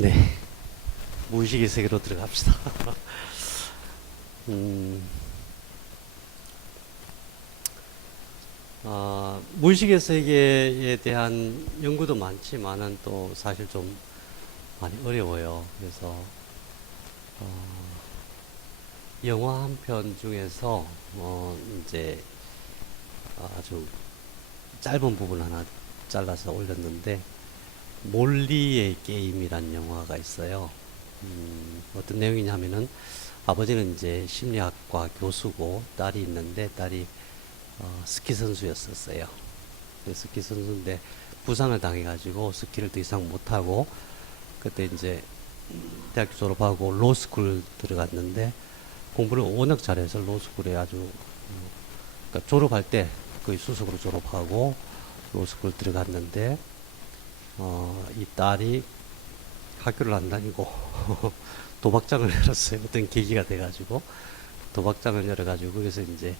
네, 무의식의 세계로 들어갑시다. 무의식의 세계에 대한 연구도 많지만은 또 사실 좀 많이 어려워요. 그래서 영화 한 편 중에서 이제 아주 짧은 부분 하나 잘라서 올렸는데, 몰리의 게임이란 영화가 있어요. 어떤 내용이냐면은, 아버지는 이제 심리학과 교수고 딸이 있는데, 딸이 스키 선수였었어요. 스키 선수인데 부상을 당해가지고 스키를 더 이상 못하고, 그때 이제 대학교 졸업하고 로스쿨 들어갔는데, 공부를 워낙 잘해서 로스쿨에 아주 그러니까 졸업할 때 거의 수석으로 졸업하고 로스쿨 들어갔는데, 이 딸이 학교를 안 다니고 도박장을 열었어요. 어떤 계기가 돼가지고 도박장을 열어가지고, 거기서 이제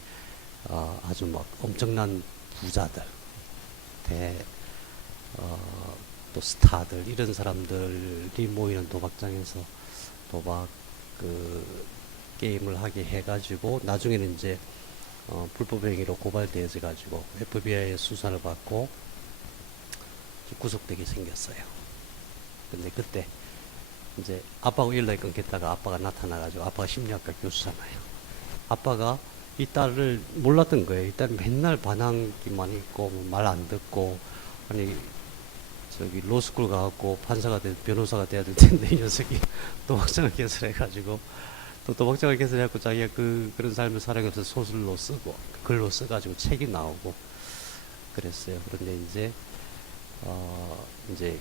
아주 막 엄청난 부자들, 또 스타들, 이런 사람들이 모이는 도박장에서 도박 게임을 하게 해가지고, 나중에는 이제 불법 행위로 고발되어져 가지고 FBI의 수사를 받고 구속되게 생겼어요. 근데 그때 이제 아빠하고 연락이 끊겼다가 아빠가 나타나가지고, 아빠가 심리학과 교수잖아요. 아빠가 이 딸을 몰랐던 거예요. 이 딸이 맨날 반항기만 있고 말 안 듣고, 아니 저기 로스쿨 가갖고 판사가 변호사가 돼야 될 텐데, 이 녀석이 도박장을 개설해가지고, 또 도박장을 개설해갖고 자기가 그런 삶을 살아가면서 소설로 쓰고 글로 써가지고 책이 나오고 그랬어요. 그런데 이제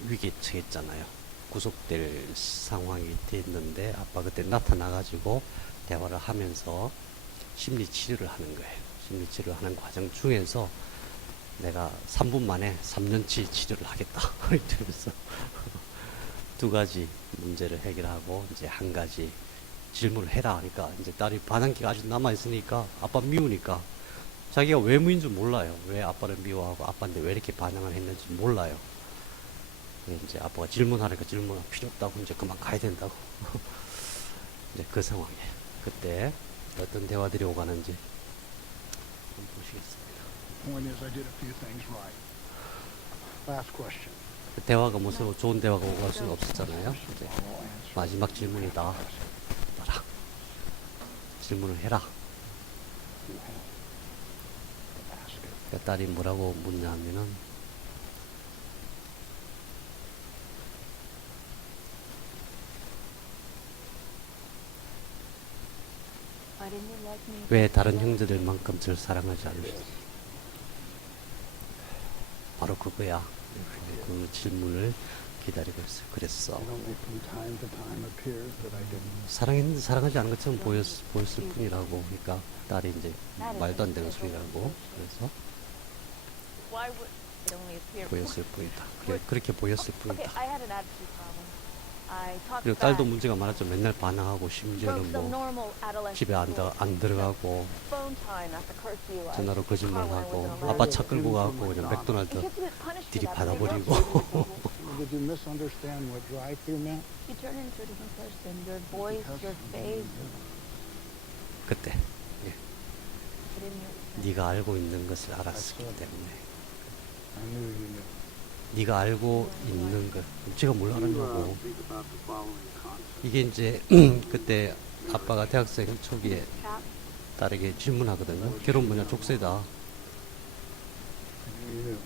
위기에 처했잖아요. 구속될 상황이 됐는데, 아빠 그때 나타나가지고 대화를 하면서 심리 치료를 하는 거예요. 심리 치료를 하는 과정 중에서 내가 3분 만에 3년치 치료를 하겠다 이러면서 두 가지 문제를 해결하고, 이제 한 가지 질문을 해라 하니까, 이제 딸이 반항기가 아직 남아있으니까, 아빠 미우니까 자기가 외무인 줄 몰라요. 왜 아빠를 미워하고 아빠한테 왜 이렇게 반항을 했는지 몰라요. 이제 아빠가 질문하니까 질문은 필요 없다고, 이제 그만 가야 된다고. 이제 그 상황이에요. 그때 어떤 대화들이 오가는지 한번 보시겠습니다. Point is, I did a few things right. Last question. 그 대화가 무슨 좋은 대화가 오갈 수는 없었잖아요. 이제 Follow answer. 마지막 질문이다. 따라 질문을 해라. You have to ask it. 그 딸이 뭐라고 묻냐면은, 왜 다른 형제들만큼 저를 사랑하지 않으셨어? 바로 그거야. 그 질문을 기다리고 있어요. 그랬어. It only from time to time appears that I didn't. 사랑했는데 사랑하지 않은 것처럼 보였을 뿐이라고. 그러니까 딸이 이제 말도 안 되는 소리라고. 그래서 보였을 뿐이다. 그렇게 보였을 뿐이다. 그리고 딸도 문제가 많았죠. 맨날 반항하고, 심지어는 뭐 집에 안 들어가고, 전화로 거짓말하고, 아빠 차 끌고 가고 그냥 맥도날드 들이받아버리고. Did you misunderstand what drive-through meant? 그때 네가 알고 있는 것을 알았기 때문에. I knew you knew. 네가 알고 있는 것, 제가 뭘 알았냐고. 이게 이제 그때 아빠가 대학생 초기에 딸에게 질문하거든요. 결혼 뭐냐, 족쇄다. You knew.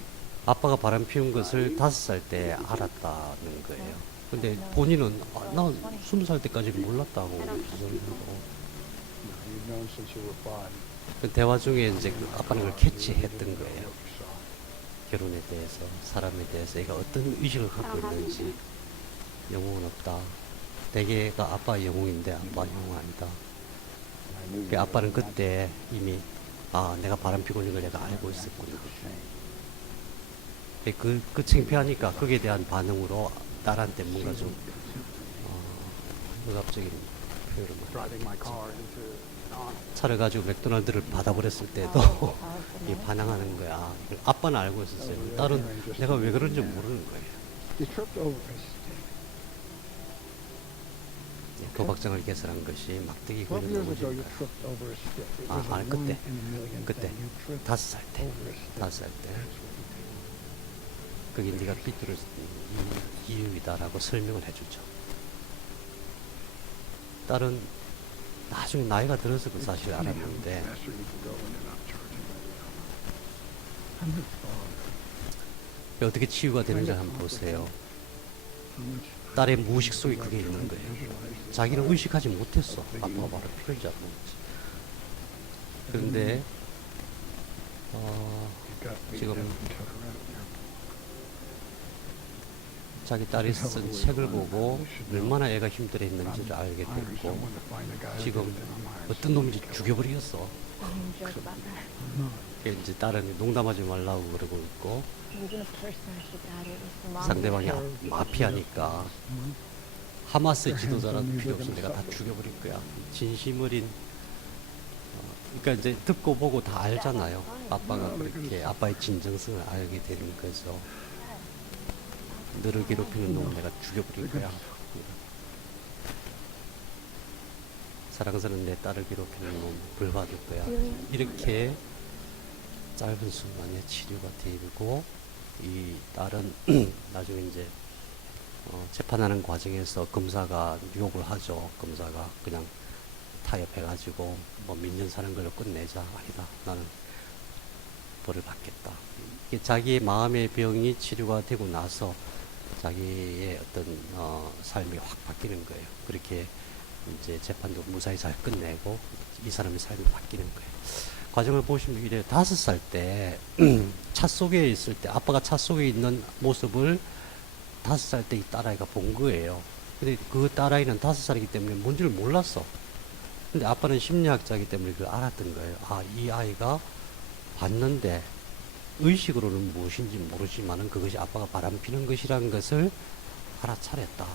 아빠가 바람 피운 것을 5살 때 알았다는 거예요. 근데 본인은 나 20살 때까지 몰랐다고. You've known since you were 5. 그 대화 중에 이제 아빠는 그걸 캐치했던 거예요. 결혼에 대해서, 사람에 대해서 얘가 어떤 의식을 갖고 있는지. 영웅은 없다. 대개가 아빠의 영웅인데 아빠 영웅 아니다. 그 아빠는 그때 이미 내가 바람 피고 있는 걸 내가 알고 있었구나. 그 창피하니까 거기에 대한 반응으로 딸한테 뭔가 좀 의학적인 표현을 Driving my car into an honest. 차를 가지고 맥도날드를 받아버렸을 때도 이 반항하는 거야. 아빠는 알고 있었어요. 딸은 내가 왜 그런지 모르는 거예요. You tripped over a stick. 도박장을 개설한 것이 막대기 12 걸려 years ago, you 넘어질까요? tripped over a stick. It 아, was a 아니, one 그때. in a million 그때. thing. You tripped 5살 때. over a stick. 5살 때. That's what you did. 그게 네가 삐뚤어진 이유이다라고 설명을 해주죠. 딸은 나중에 나이가 들어서 그 사실을 알았는데 Faster you can go when they're not charging right now. I'm your father. 어떻게 치유가 되는지 한번 보세요. 딸의 무의식 속에 그게 있는 거예요. 자기는 의식하지 못했어. 아빠가 바로 피를 잡는 거지. 그런데 지금 자기 딸이 쓴 책을 보고 얼마나 애가 힘들어했는지를 알게 됐고 지금 어떤 놈인지 죽여버리겠어. joke about that. 이제 딸은 농담하지 말라고 그러고 있고 Even a person I should doubt it was the mom. 상대방이 마피아니까 하마스 지도자라도 필요 없어. 내가 다 죽여버릴 거야. 진심 어린 그러니까 이제 듣고 보고 다 알잖아요. 아빠가 그렇게 아빠의 진정성을 알게 되는 거죠. 너를 괴롭히는 놈을 내가 죽여버릴 거야. 사랑스러운 내 딸을 괴롭히는 놈 벌받을 거야. 이렇게 짧은 순간에 치료가 되고 이 딸은 나중에 이제 재판하는 과정에서 검사가 유혹을 하죠. 검사가 그냥 타협해가지고 뭐 몇 년 사는 걸로 끝내자. 아니다. 나는 벌을 받겠다. 이게 자기의 마음의 병이 치료가 되고 나서 자기의 어떤 삶이 확 바뀌는 거예요. 그렇게 이제 재판도 무사히 잘 끝내고 이 사람의 삶이 바뀌는 거예요. 과정을 보시면 이래 5살 때 차 속에 있을 때 아빠가 차 속에 있는 모습을 5살 때 이 딸아이가 본 거예요. 근데 그 딸아이는 5살이기 때문에 뭔지를 몰랐어. 근데 아빠는 심리학자이기 때문에 그걸 알았던 거예요. 아, 이 아이가 봤는데 의식으로는 무엇인지 모르지만은 그것이 아빠가 바람피는 것이라는 것을 알아차렸다.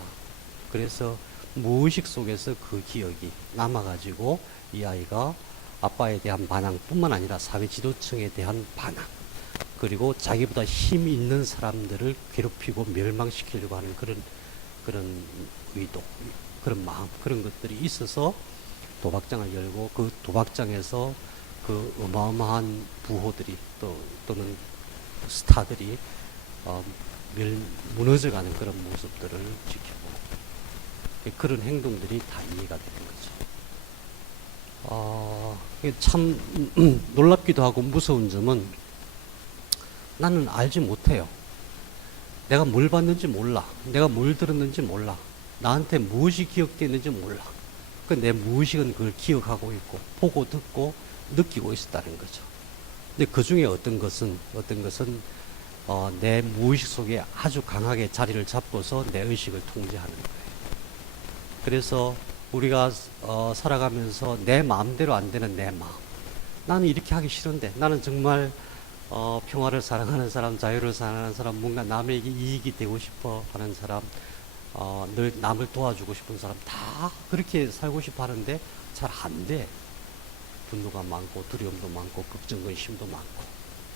그래서 무의식 속에서 그 기억이 남아가지고 이 아이가 아빠에 대한 반항뿐만 아니라 사회 지도층에 대한 반항, 그리고 자기보다 힘 있는 사람들을 괴롭히고 멸망시키려고 하는 그런 의도, 그런 마음, 그런 것들이 있어서 도박장을 열고 그 도박장에서 그 어마어마한 부호들이 또는 스타들이 무너져가는 그런 모습들을 지켜보고 그런 행동들이 다 이해가 되는 거죠. 이게 참 놀랍기도 하고 무서운 점은 나는 알지 못해요. 내가 뭘 봤는지 몰라. 내가 뭘 들었는지 몰라. 나한테 무엇이 기억되는지 몰라. 내 무의식은 그걸 기억하고 있고 보고 듣고 느끼고 있었다는 거죠. 근데 그 중에 어떤 것은 내 무의식 속에 아주 강하게 자리를 잡고서 내 의식을 통제하는 거예요. 그래서 우리가 살아가면서 내 마음대로 안 되는 내 마음. 나는 이렇게 하기 싫은데, 나는 정말 평화를 사랑하는 사람, 자유를 사랑하는 사람, 뭔가 남에게 이익이 되고 싶어 하는 사람, 늘 남을 도와주고 싶은 사람, 다 그렇게 살고 싶어 하는데 잘 안 돼. 분노가 많고 두려움도 많고 걱정, 근심도 많고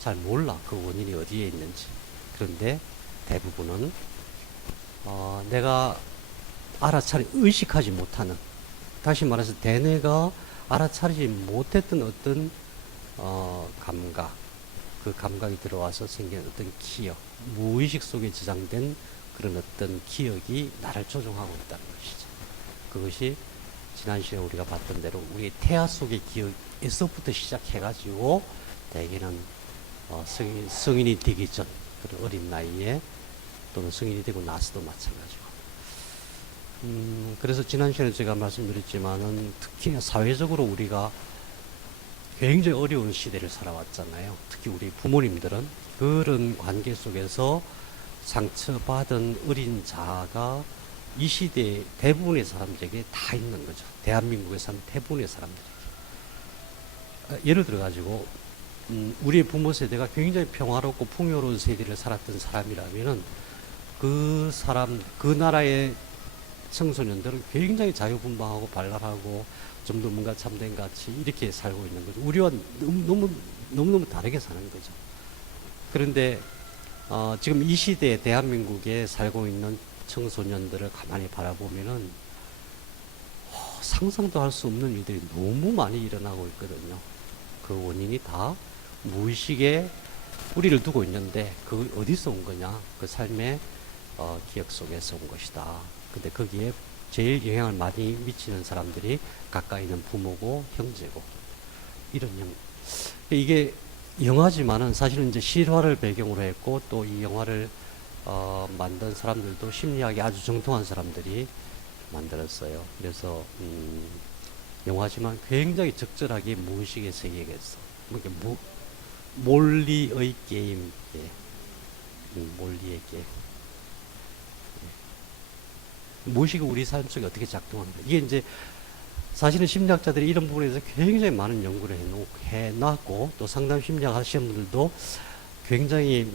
잘 몰라 그 원인이 어디에 있는지. 그런데 대부분은 내가 의식하지 못하는, 다시 말해서 대뇌가 알아차리지 못했던 어떤 감각, 그 감각이 들어와서 생긴 어떤 기억, 무의식 속에 저장된 그런 어떤 기억이 나를 조종하고 있다는 것이죠. 그것이 지난 시간에 우리가 봤던 대로 우리의 태아 속의 기억에서부터 시작해가지고 대개는 성인이 되기 전, 그런 어린 나이에 또는 성인이 되고 나서도 마찬가지고. 그래서 지난 시간에 제가 말씀드렸지만은 특히 사회적으로 우리가 굉장히 어려운 시대를 살아왔잖아요. 특히 우리 부모님들은 그런 관계 속에서 상처받은 어린 자가 이 시대의 대부분의 사람들에게 다 있는 거죠. 대한민국에 사는 대부분의 사람들에게. 예를 들어가지고 우리의 부모 세대가 굉장히 평화롭고 풍요로운 세대를 살았던 사람이라면은 그 나라의 청소년들은 굉장히 자유분방하고 발랄하고 좀 더 뭔가 참된 가치 이렇게 살고 있는 거죠. 우리와 너무너무 다르게 사는 거죠. 그런데 지금 이 시대에 대한민국에 살고 있는 청소년들을 가만히 바라보면은 상상도 할 수 없는 일들이 너무 많이 일어나고 있거든요. 그 원인이 다 무의식에 뿌리를 두고 있는데 그 어디서 온 거냐? 그 삶의 기억 속에서 온 것이다. 근데 거기에 제일 영향을 많이 미치는 사람들이 가까이 있는 부모고 형제고 이런 이게 영화지만은 사실은 이제 실화를 배경으로 했고 또 이 영화를 만든 사람들도 심리학이 아주 정통한 사람들이 만들었어요. 그래서 영화지만 굉장히 적절하게 무의식의 세계에서 몰리의 게임, 몰리의 게임. 무의식이 우리 삶 속에 어떻게 작동하는가. 이게 이제 사실은 심리학자들이 이런 부분에 대해서 굉장히 많은 연구를 해놨고 또 상담 심리학 하시는 분들도 굉장히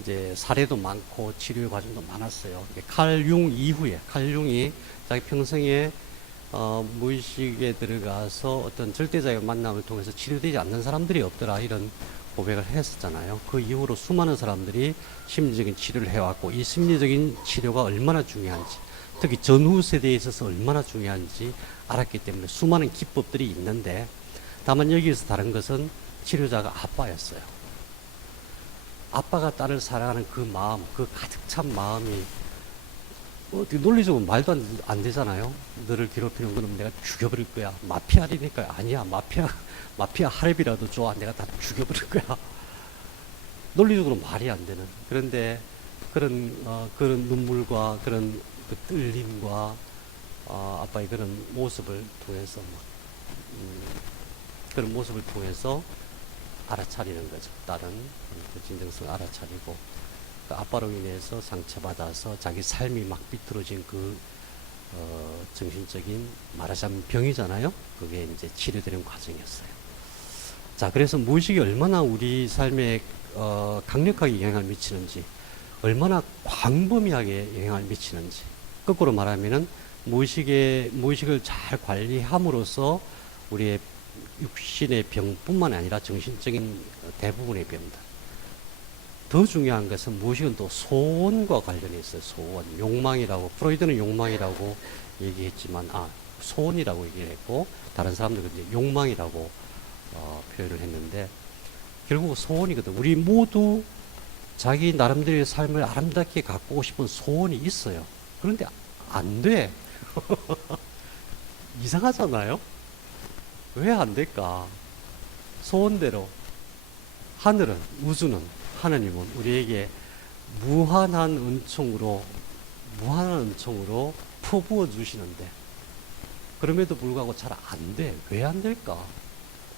이제 사례도 많고 치료의 과정도 많았어요. 칼 융 이후에 칼 융이 자기 평생에 무의식에 들어가서 어떤 절대자의 만남을 통해서 치료되지 않는 사람들이 없더라 이런 고백을 했었잖아요. 그 이후로 수많은 사람들이 심리적인 치료를 해왔고 이 심리적인 치료가 얼마나 중요한지 특히 전후 세대에 있어서 얼마나 중요한지 알았기 때문에 수많은 기법들이 있는데 다만 여기에서 다른 것은 치료자가 아빠였어요. 아빠가 딸을 사랑하는 그 마음, 그 가득 찬 마음이 어떻게 논리적으로 말도 안 되잖아요. 너를 괴롭히는 거는 내가 죽여버릴 거야. 마피아니까 아니야. 마피아 할애비라도 좋아. 내가 다 죽여버릴 거야. 논리적으로 말이 안 되는. 그런데 그런 눈물과 그런 그 떨림과 아빠의 그런 모습을 통해서 그런 모습을 통해서 알아차리는 거죠. 딸은 그 진정성을 알아차리고 그 아빠로 인해서 상처받아서 자기 삶이 막 비틀어진 그 정신적인 말하자면 병이잖아요. 그게 이제 치료되는 과정이었어요. 자, 그래서 무의식이 얼마나 우리 삶에 강력하게 영향을 미치는지, 얼마나 광범위하게 영향을 미치는지. 거꾸로 말하면은 무의식을 잘 관리함으로써 우리의 육신의 병뿐만 아니라 정신적인 대부분의 병들. 더 중요한 것은 무의식은 또 소원과 관련이 있어요. 소원, 욕망이라고. 프로이드는 욕망이라고 얘기했지만, 소원이라고 얘기를 했고, 다른 사람들은 이제 욕망이라고 표현을 했는데, 결국 소원이거든. 우리 모두 자기 나름대로의 삶을 아름답게 가꾸고 싶은 소원이 있어요. 그런데 안 돼. 이상하잖아요? 왜 안 될까? 소원대로. 하늘은, 우주는, 하나님은 우리에게 무한한 은총으로 퍼부어 주시는데, 그럼에도 불구하고 잘 안 돼. 왜 안 될까?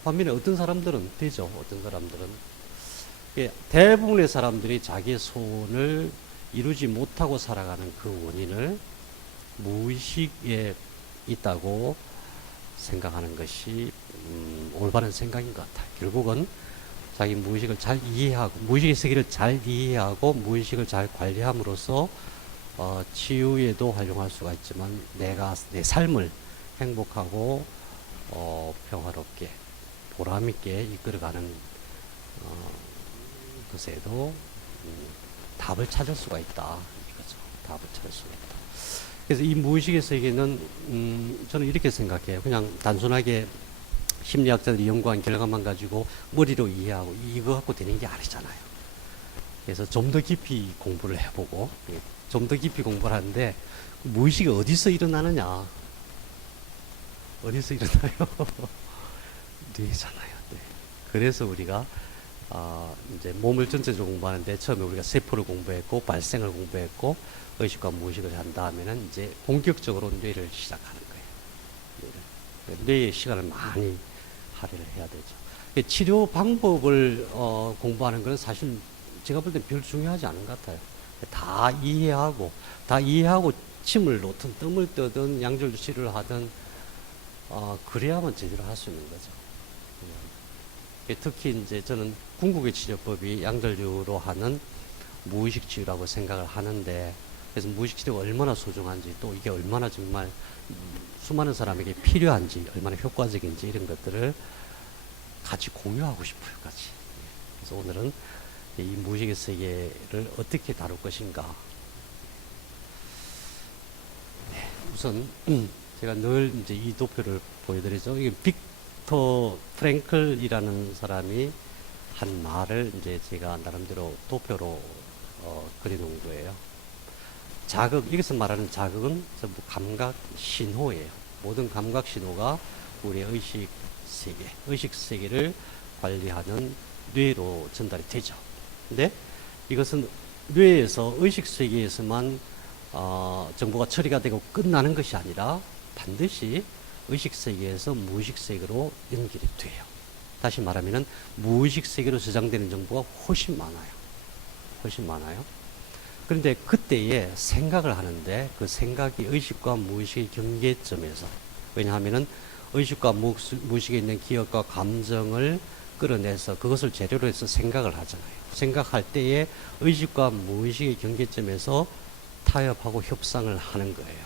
반면에 어떤 사람들은 되죠. 어떤 사람들은. 대부분의 사람들이 자기의 소원을 이루지 못하고 살아가는 그 원인을 무의식에 있다고 생각하는 것이 올바른 생각인 것 같아요. 결국은 자기 무의식을 잘 이해하고 무의식의 세계를 잘 이해하고 무의식을 잘 관리함으로써 치유에도 활용할 수가 있지만 내 삶을 행복하고 평화롭게 보람있게 이끌어가는 것에도 답을 찾을 수가 있다. 이거죠. 답을 찾을 수가 있다. 그래서 이 무의식의 세계는 저는 이렇게 생각해요. 그냥 단순하게 심리학자들이 연구한 결과만 가지고 머리로 이해하고 이거 갖고 되는 게 아니잖아요. 그래서 좀 더 깊이 공부를 해보고 좀 더 깊이 공부를 하는데 무의식이 어디서 일어나느냐? 어디서 일어나요? 뇌잖아요. 뇌. 그래서 우리가 이제 몸을 전체적으로 공부하는데 처음에 우리가 세포를 공부했고 발생을 공부했고 의식과 무의식을 한 다음에는 이제 본격적으로 뇌를 시작하는 거예요. 뇌의 시간을 많이 할애를 해야 되죠. 치료 방법을 공부하는 것은 사실 제가 볼 땐 별 중요하지 않은 것 같아요. 다 이해하고 침을 놓든 뜸을 뜨든 양절도 치료를 하든 그래야만 제대로 할 수 있는 거죠. 특히 이제 저는 궁극의 치료법이 양절류로 하는 무의식 치유라고 생각을 하는데, 그래서 무의식 치료가 얼마나 소중한지 또 이게 얼마나 정말 수많은 사람에게 필요한지 얼마나 효과적인지 이런 것들을 같이 공유하고 싶어요. 같이. 그래서 오늘은 이 무의식의 세계를 어떻게 다룰 것인가, 우선 제가 늘 이제 이 도표를 보여드리죠. 이게 빅터 프랭클이라는 사람이 한 말을 이제 제가 나름대로 도표로 그려놓은 거예요. 자극, 여기서 말하는 자극은 전부 감각 신호예요. 모든 감각 신호가 우리의 의식 세계를 관리하는 뇌로 전달이 되죠. 근데 이것은 뇌에서 의식 세계에서만 정보가 처리가 되고 끝나는 것이 아니라 반드시 의식 세계에서 무의식 세계로 연결이 돼요. 다시 말하면 무의식 세계로 저장되는 정보가 훨씬 많아요. 훨씬 많아요. 그런데 그때에 생각을 하는데 그 생각이 의식과 무의식의 경계점에서, 왜냐하면 의식과 무의식에 있는 기억과 감정을 끌어내서 그것을 재료로 해서 생각을 하잖아요. 생각할 때에 의식과 무의식의 경계점에서 타협하고 협상을 하는 거예요.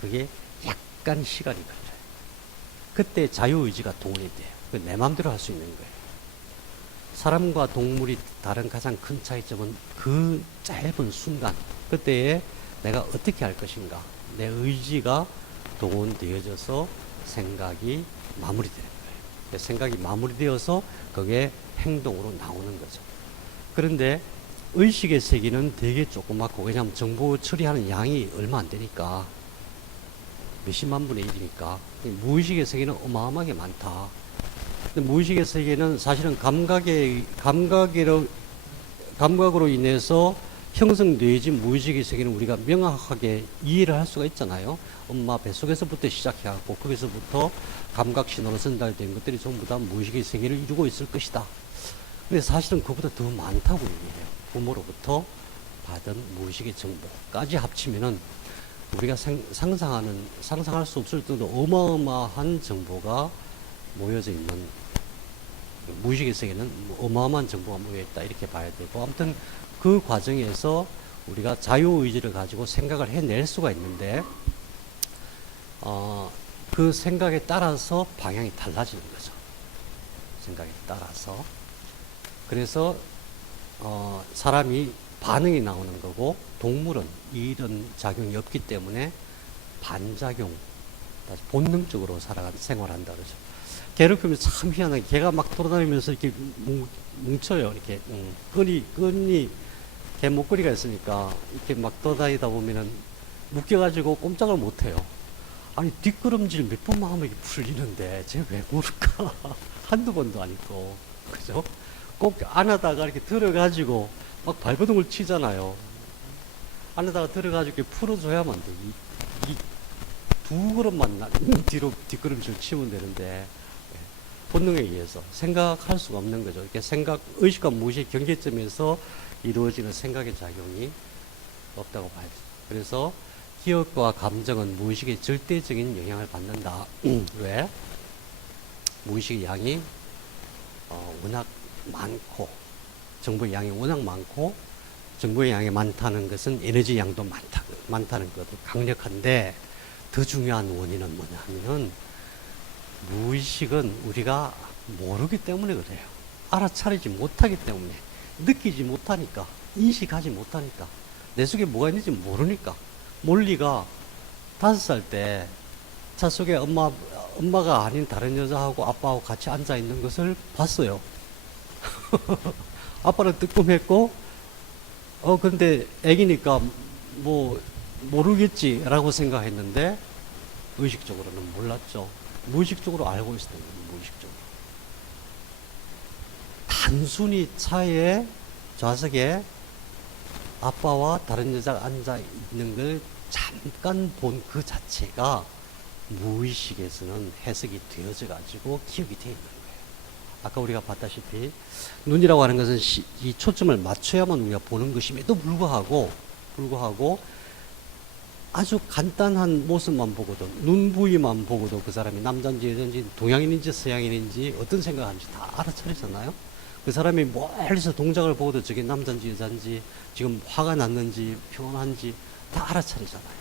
그게 약간 시간이 걸려요. 그때 자유의지가 동원이 돼요. 내 마음대로 할 수 있는 거예요. 사람과 동물이 다른 가장 큰 차이점은 그 짧은 순간, 그때에 내가 어떻게 할 것인가, 내 의지가 동원되어져서 생각이 마무리되는 거예요. 생각이 마무리되어서 그게 행동으로 나오는 거죠. 그런데 의식의 세계는 되게 조그맣고, 왜냐하면 정보 처리하는 양이 얼마 안 되니까, 몇십만 분의 1이니까 무의식의 세계는 어마어마하게 많다. 근데 무의식의 세계는 사실은 감각으로 인해서 형성되어진 무의식의 세계는 우리가 명확하게 이해를 할 수가 있잖아요. 엄마 뱃속에서부터 시작해갖고 거기서부터 감각 신호로 전달된 것들이 전부 다 무의식의 세계를 이루고 있을 것이다. 근데 사실은 그보다 더 많다고 얘기해요. 부모로부터 받은 무의식의 정보까지 합치면은 우리가 상상할 수 없을 정도로 어마어마한 정보가 모여져 있는, 무의식의 세계는 어마어마한 정보가 모여있다, 이렇게 봐야 되고, 아무튼 그 과정에서 우리가 자유의지를 가지고 생각을 해낼 수가 있는데, 그 생각에 따라서 방향이 달라지는 거죠. 생각에 따라서. 그래서 사람이 반응이 나오는 거고, 동물은 이런 작용이 없기 때문에 반작용, 본능적으로 생활한다 그러죠. 개를 키우면 참 희한하게 개가 막 돌아다니면서 이렇게 뭉쳐요. 이렇게 끈이 개 목걸이가 있으니까 이렇게 막 돌아다니다 보면은 묶여가지고 꼼짝을 못해요. 아니 뒷걸음질 몇 번만 하면 이게 풀리는데 쟤 왜 모를까? 한두 번도 아니고, 그죠? 꼭 안아다가 이렇게 들어가지고 막 발버둥을 치잖아요. 안에다가 들어가지고 이렇게 풀어줘야만 돼. 이 두 걸음만 뒤로 뒷걸음질 치면 되는데, 본능에 의해서 생각할 수가 없는 거죠. 이렇게 의식과 무의식 경계점에서 이루어지는 생각의 작용이 없다고 봐야죠. 그래서 기억과 감정은 무의식의 절대적인 영향을 받는다. 왜? 무의식의 양이 워낙 많고, 정보의 양이 워낙 많고, 정보의 양이 많다는 것은 에너지 양도 많다는 것도 강력한데, 더 중요한 원인은 뭐냐 하면은 무의식은 우리가 모르기 때문에 그래요. 알아차리지 못하기 때문에, 느끼지 못하니까, 인식하지 못하니까, 내 속에 뭐가 있는지 모르니까. 몰리가 5살 때 차 속에 엄마가 아닌 다른 여자하고 아빠하고 같이 앉아 있는 것을 봤어요. 아빠는 뜨끔했고, 근데 애기니까 뭐 모르겠지라고 생각했는데 의식적으로는 몰랐죠. 무의식적으로 알고 있었던 거예요. 무의식적으로. 단순히 차에 좌석에 아빠와 다른 여자가 앉아 있는 걸 잠깐 본 그 자체가 무의식에서는 해석이 되어져 가지고 기억이 되어 있는 거예요. 아까 우리가 봤다시피 눈이라고 하는 것은 이 초점을 맞춰야만 우리가 보는 것임에도 불구하고 아주 간단한 모습만 보고도, 눈 부위만 보고도 그 사람이 남자인지 여자인지 동양인인지 서양인인지 어떤 생각하는지 다 알아차리잖아요. 그 사람이 멀리서 동작을 보고도 저게 남자인지 여자인지 지금 화가 났는지 평온한지 다 알아차리잖아요.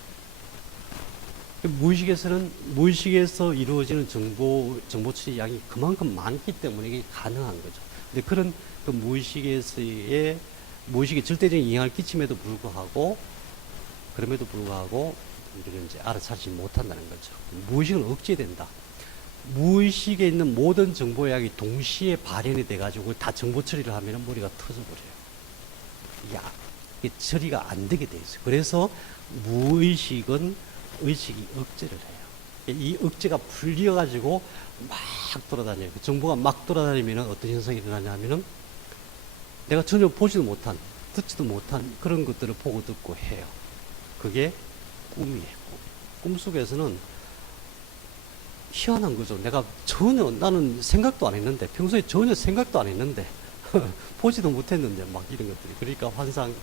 무의식에서 이루어지는 정보 처리 양이 그만큼 많기 때문에 이게 가능한 거죠. 근데 그런 그 무의식의 절대적인 영향을 끼침에도 불구하고, 우리가 이제 알아차리지 못한다는 거죠. 무의식은 억제된다. 무의식에 있는 모든 정보약이 동시에 발현이 돼가지고 다 정보 처리를 하면 머리가 터져버려요. 이게 처리가 안 되게 돼 있어요. 그래서 무의식은 의식이 억제를 해요. 이 억제가 풀려가지고 막 돌아다녀요. 그 정보가 막 돌아다니면 어떤 현상이 일어나냐면은 내가 전혀 보지도 못한, 듣지도 못한 그런 것들을 보고 듣고 해요. 그게 꿈이에요. 꿈속에서는 희한한 거죠. 내가 전혀, 나는 생각도 안 했는데, 평소에 전혀 생각도 안 했는데, 보지도 못했는데, 막 이런 것들이. 그러니까 환상,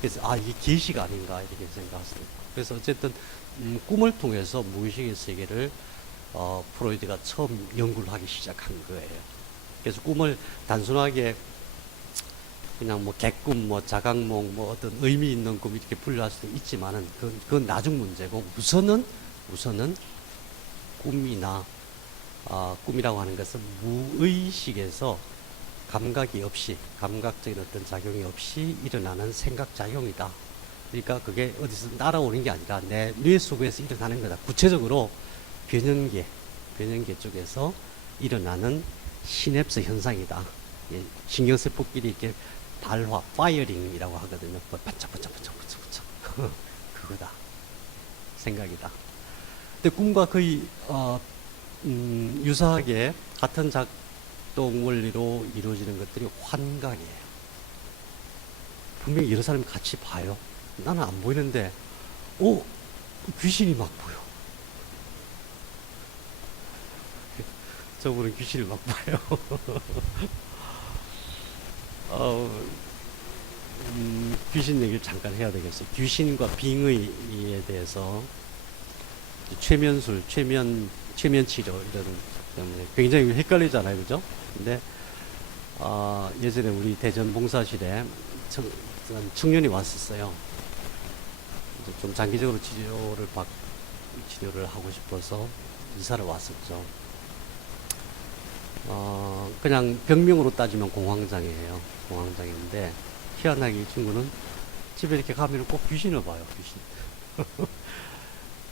그래서, 이게 계시가 아닌가, 이렇게 생각했습니다. 그래서 어쨌든, 꿈을 통해서 무의식의 세계를, 프로이드가 처음 연구를 하기 시작한 거예요. 그래서 꿈을 단순하게 그냥 뭐 개꿈, 뭐 자각몽, 뭐 어떤 의미 있는 꿈 이렇게 분류할 수도 있지만은 그건 나중 문제고 우선은 꿈이나 꿈이라고 하는 것은 무의식에서 감각이 없이 감각적인 어떤 작용이 없이 일어나는 생각 작용이다. 그러니까 그게 어디서 날아오는 게 아니라 내 뇌 속에서 일어나는 거다. 구체적으로 변연계 쪽에서 일어나는 시냅스 현상이다. 예, 신경세포끼리 이렇게 발화, 파이어링이라고 하거든요. 반짝반짝반짝 그거다. 생각이다. 근데 꿈과 거의 유사하게 같은 작동 원리로 이루어지는 것들이 환각이에요. 분명히 여러 사람이 같이 봐요. 나는 안 보이는데, 귀신이 막 보여. 저분은 귀신을 막 봐요. 귀신 얘기를 잠깐 해야 되겠어요. 귀신과 빙의에 대해서 최면술, 최면치료 이런 때문에 굉장히 헷갈리잖아요, 그죠? 근데 예전에 우리 대전 봉사실에 청년이 왔었어요. 좀 장기적으로 치료를 하고 싶어서 이사를 왔었죠. 그냥 병명으로 따지면 공황장애예요. 공황장애인데 희한하게 이 친구는 집에 이렇게 가면 꼭 귀신을 봐요. 귀신.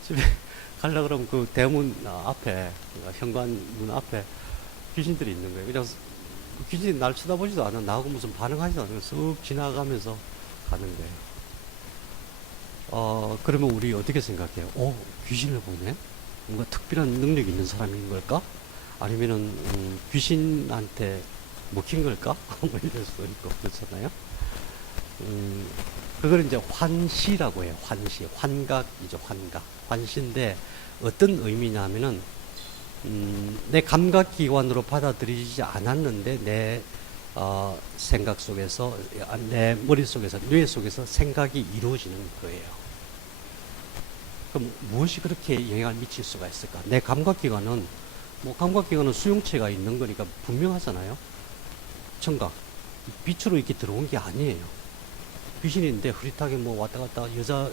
집에 가려고 그러면 그 대문 앞에, 현관문 앞에 귀신들이 있는 거예요. 그냥 귀신이 날 쳐다보지도 않아. 나하고 무슨 반응하지도 않아요. 쓱 지나가면서 가는 거예요. 그러면 우리 어떻게 생각해요? 귀신을 보네? 뭔가 특별한 능력이 있는 사람인 걸까? 아니면은, 귀신한테 먹힌 걸까? 뭐 이럴 수도 있고, 그렇잖아요? 그걸 이제 환시라고 해요. 환시. 환각이죠, 환각. 환시인데, 어떤 의미냐면은, 내 감각기관으로 받아들이지 않았는데, 내, 생각 속에서, 내 머릿속에서, 뇌 속에서 생각이 이루어지는 거예요. 그럼 무엇이 그렇게 영향을 미칠 수가 있을까? 내 감각기관은, 감각기관은 수용체가 있는 거니까 분명하잖아요. 청각. 빛으로 이렇게 들어온 게 아니에요. 귀신인데 흐릿하게 왔다 갔다